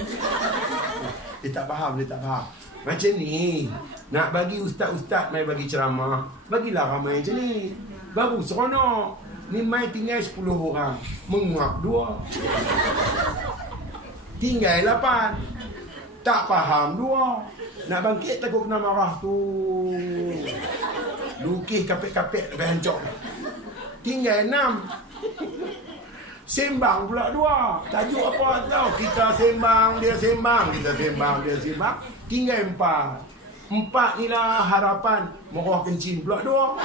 Dia tak faham. Macam ni, nak bagi ustaz-ustaz mai bagi ceramah, bagilah ramai macam ni. Baru seronok. Ni mai tinggal 10 orang, menguap 2. Tinggal 8. Tak faham 2. Nak bangkit takut kena marah tu. Lukis kapek-kapek sampai hancur. Tinggal 6. Sembang pula 2. Tajuk apa tahu? Kita sembang, dia sembang. Tinggal 4. 4 ni lah harapan. Merah kencing pula 2.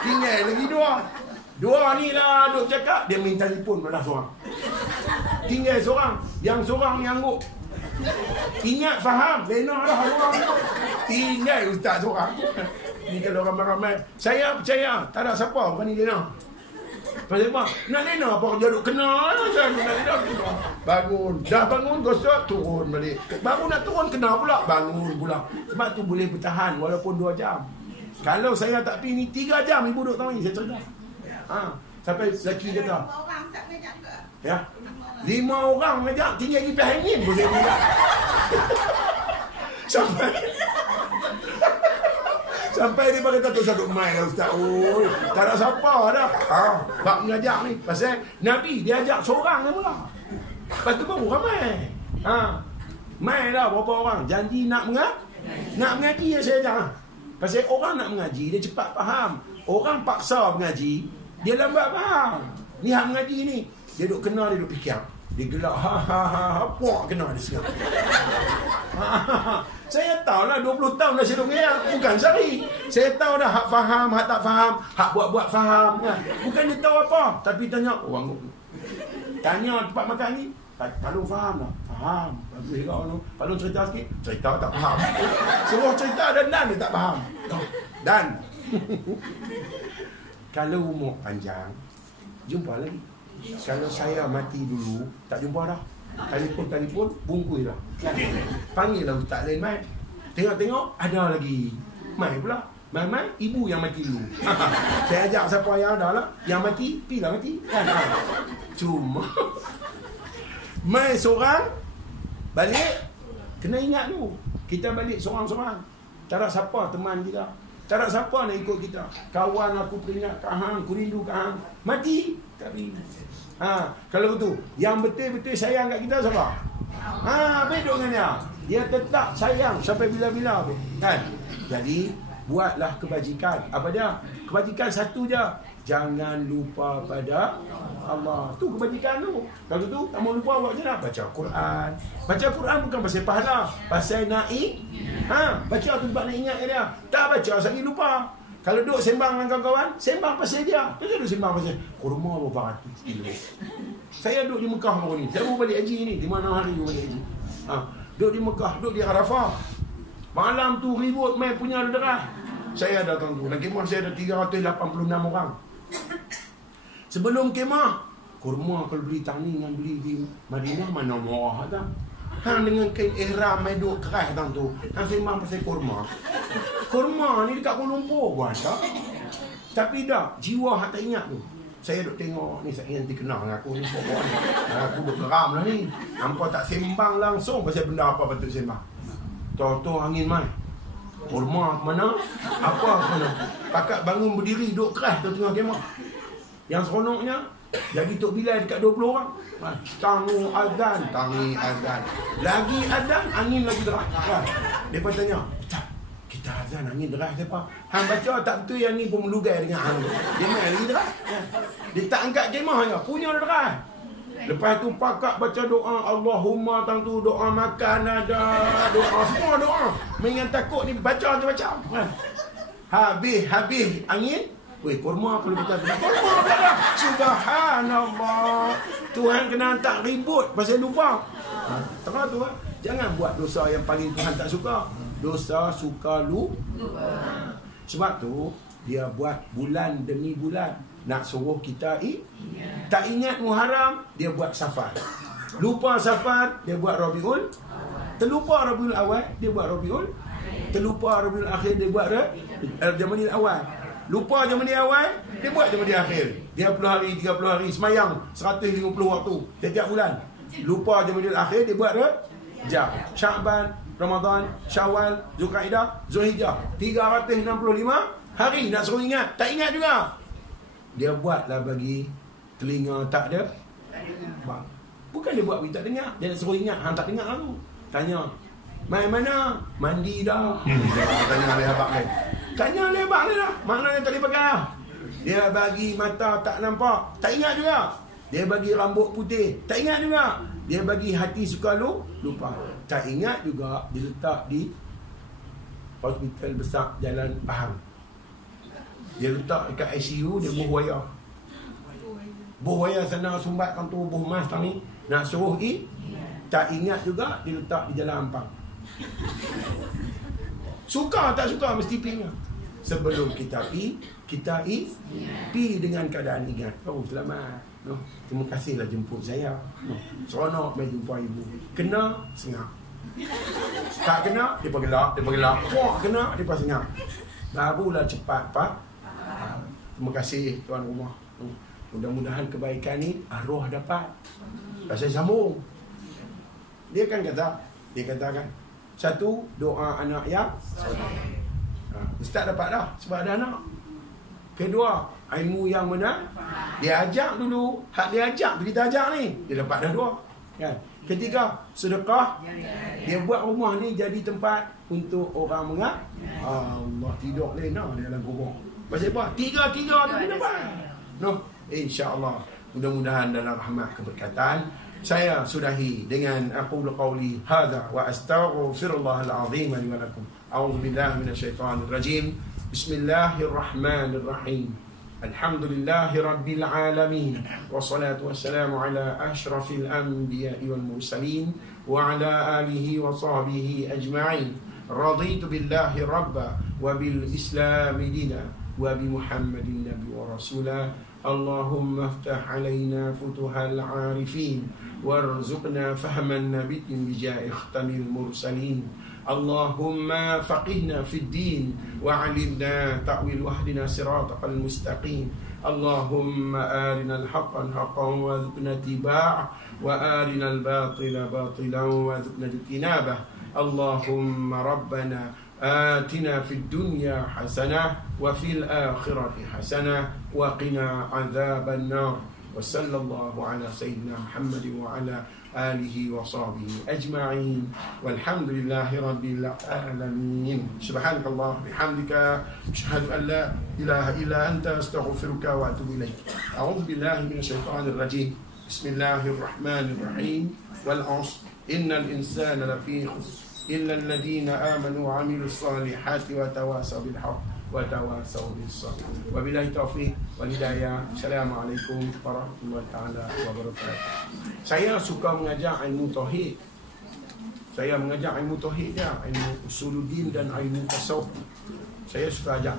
Tinggal lagi 2. 2 ni lah duk cakap. Dia main telefon pada seorang. Tinggal seorang. Yang seorang ni angguk. Ingat faham. Lena lah orang tu. Tinggal ustaz seorang. Ni kalau ramai-ramai. Saya percaya. Tak ada siapa bukan ni Lena. Pasal apa? Nak Lena apa kerja duk kena. Saya nak Lena kena. Bangun. Dah bangun gosok turun balik. Baru nak turun kena pula. Bangun pula. Sebab tu boleh bertahan walaupun 2 jam. Kalau saya tak pergi ni 3 jam ibu duk tahu ni. Saya cerita. Sampai lelaki kata. 5 orang tak ngajak ke? Ya. 5 orang ngajak tinggal kipas angin boleh juga. Sampai dia kata tu satu main lah ustaz. Oh, tak ada siapa dah. Bak mengajak ni. Pasal Nabi dia ajak seorang je pula. Lepas tu baru ramai. Main lah berapa orang. Janji nak mengaji yang saya ajak. Pasal orang nak mengaji dia cepat faham. Orang paksa mengaji dia lambat faham. Ni hak mengaji ni. Dia duk kena, dia duk fikir. Dia gelak, puak kena dia sekarang. Saya tahu lah 20 tahun dah saya duk ngayang. Bukan sehari. Saya tahu dah hak faham, hak tak faham, hak buat-buat faham. Bukan dia tahu apa. Tapi tanya, orang tanya tempat makan ni, Palung faham tak? Faham. Bagus kau tu. Palung cerita sikit, cerita tak faham. Suruh cerita dan dia tak faham. Dan kalau umur panjang, jumpa lagi. Kalau saya mati dulu, tak jumpa dah. Telefon, bungkus dah. Panggil lah ustaz lain mai. Tengok, ada lagi. Mai pula. Mai, ibu yang mati dulu. Saya ajak siapa yang ada lah. Yang mati, pergilah mati. Cuma, mai seorang, balik, kena ingat tu. Kita balik seorang-seorang. Tak ada siapa teman kita. Tak ada siapa nak ikut kita. Kawan aku peringat ke hang, aku rindu ke hang. Mati, tak pergi. Kalau tu, yang betul-betul sayang kat kita siapa? Bedok dengan dia. Dia tetap sayang sampai bila-bila pun. Kan? Jadi, buatlah kebajikan. Apa dia? Kebajikan satu je. Jangan lupa pada Allah. Tu kebajikan tu. Kalau tu, tak mau lupa buat je lah. Baca Quran. Baca Quran bukan pasal pahala. Pasal naik. Baca tu sebab nak ingat dia. Tak baca, sekali lupa. Kalau duduk sembang dengan kawan-kawan, sembang pasal dia. Dia duduk sembang pasal kurma berapa ratus kilo. Saya duduk di Mekah baru ni. Saya baru balik haji ni. Di mana hari baru balik haji? Duduk di Mekah, duduk di Arafah. Malam tu ribut main punya derah. Saya datang tu. Dalam kemah saya ada 386 orang. Sebelum kemah, kurma kalau beli tani dengan beli di Madinah mana murah tak? Hang dengan kain ihram main duk keras tang tu. Hang sembang pasal kurma. Kurma ni dekat Kuala Lumpur pun ada. Tapi dah jiwa hak tak ingat tu. Saya duk tengok ni, saya nanti kenal dengan aku ni pokok ni. Aku duk geram lah ni. Hampa tak sembang langsung pasal benda apa patut sembang. Tahu-tahu angin mai. Kurma ke mana? Apa ke mana? Pakat bangun berdiri duk keras tu tengah kemah. Yang seronoknya jadi Tok Bilal dekat 20 orang. Tangi azan. Lagi azan, angin lagi deras. Dia pun tanya, kita azan angin deras siapa? Hang baca tak betul yang ni pun melugai dengan hang. Dia main lagi deras. Dia tak angkat kemahnya, punya deras. Lepas tu pakak baca doa Allahumma tang tu, doa makan ada, doa semua doa. Mengan takut ni baca. Habis angin. Weh, kurma kalau kita bilang kurma dah. Subhanallah. Tuhan kena tak ribut pasal lupa. Tengah tu jangan buat dosa yang paling Tuhan tak suka. Dosa suka lupa. Sebab tu dia buat bulan demi bulan nak suruh kita tak ingat Muharram, dia buat Safar. Lupa Safar, dia buat Rabiul. Terlupa Rabiul Awal, dia buat Rabiul. Terlupa Rabiul Akhir, dia buat Jamadil Awal. Lupa Jamadil Awal, dia buat Jamadil Akhir. 30 hari, 30 hari semayang 150 waktu setiap bulan. Lupa Jamadil Akhir, dia buat Rajab, Syaban, Ramadan, Syawal, Zulkaidah, Zulhijjah. 365 hari nak suruh ingat, tak ingat juga. Dia buatlah bagi telinga tak ada. Bukan dia buat bagi tak dengar, dia nak suruh ingat, hang tak dengar lalu. Tanya, main mana? Mandi dah. Tanya oleh abang lain. Tanya oleh abang lain dah. Maknanya tak boleh pakai lah. Dia bagi mata tak nampak, tak ingat juga. Dia bagi rambut putih, tak ingat juga. Dia bagi hati suka lupa. Tak ingat juga, dia letak di hospital besar Jalan Pahang. Dia letak dekat ICU, dia buh wayar. Buh wayar sana sumbat kan tu, buh mas tang ni. Nak suruh tak ingat juga, dia letak di Jalan Ampang. Suka tak suka mesti pergi. Sebelum kita pi dengan keadaan ingat. Oh, selamat. Terima kasihlah jemput saya. Seronok main jumpa ibu. Kena sengak. Tak kena dia pergelak. Wah, kena dia sengak. Barulah cepat Pak. Terima kasih tuan rumah. Mudah-mudahan kebaikan ni arwah dapat. Pasal sambung. Dia katakan satu, doa anak yang ustaz dapat dah sebab ada anak. Kedua, ilmu yang benar. Dia ajak dulu. Hak dia ajak tu kita ajak ni, dia dapat dah 2 kan? Ketiga, sedekah. Dia buat rumah ni jadi tempat untuk orang mengat. Allah tidur lena di dalam kubur. Pasal apa? Tiga tu dia dapat. InsyaAllah. Mudah-mudahan dalam rahmat keberkatan. Saya sudahi dengan aqulu qawli hadza wa astaghfirullahal azim li wa lakum. A'udzu billahi minasyaitonir rajim. Bismillahirrahmanirrahim. Alhamdulillahi rabbil alamin. Wassalatu wassalamu ala asyrafil anbiya'i wal mursalin wa ala alihi wa sahbihi ajma'in. Raditu billahi rabba wa bil islami dina wa bi Muhammadin nabi wa rasula. Allahumma aftah alaina futuhal arifin warzuqna fahman nabiyyin bijai ikhtamil mursalin. Allahumma faqihna fid din wa 'allimna ta'wil wahdina siratal mustaqim. Allahumma arina al-haqqan haqqan wa warzuqna ittiba'ah wa arina al-batila batilan wa warzuqna ijtinabah. Allahumma rabbana آتنا في الدنيا حسنة وفي الآخرة حسنة وقنا عذاب النار وصلى الله على سيدنا محمد وعلى آله وصحبه أجمعين والحمد لله رب العالمين. سبحانك الله بحمدك أشهد أن لا إله إلا أنت أستغفرك وأتوب إليك. أعوذ بالله من الشيطان الرجيم. بسم الله الرحمن الرحيم. والعصر إن الإنسان لفي خسر إلا الذين آمنوا وعملوا الصالحات وتواصوا بالحق wa tawasaw bis sabr. Wabillahi taufiq wal hidayah. Assalamualaikum warahmatullahi taala wabarakatuh. Saya suka mengajar ilmu tauhid. Saya mengajar ilmu tauhid dia, ilmu usuluddin dan ilmu tasawuf. Saya suka ajar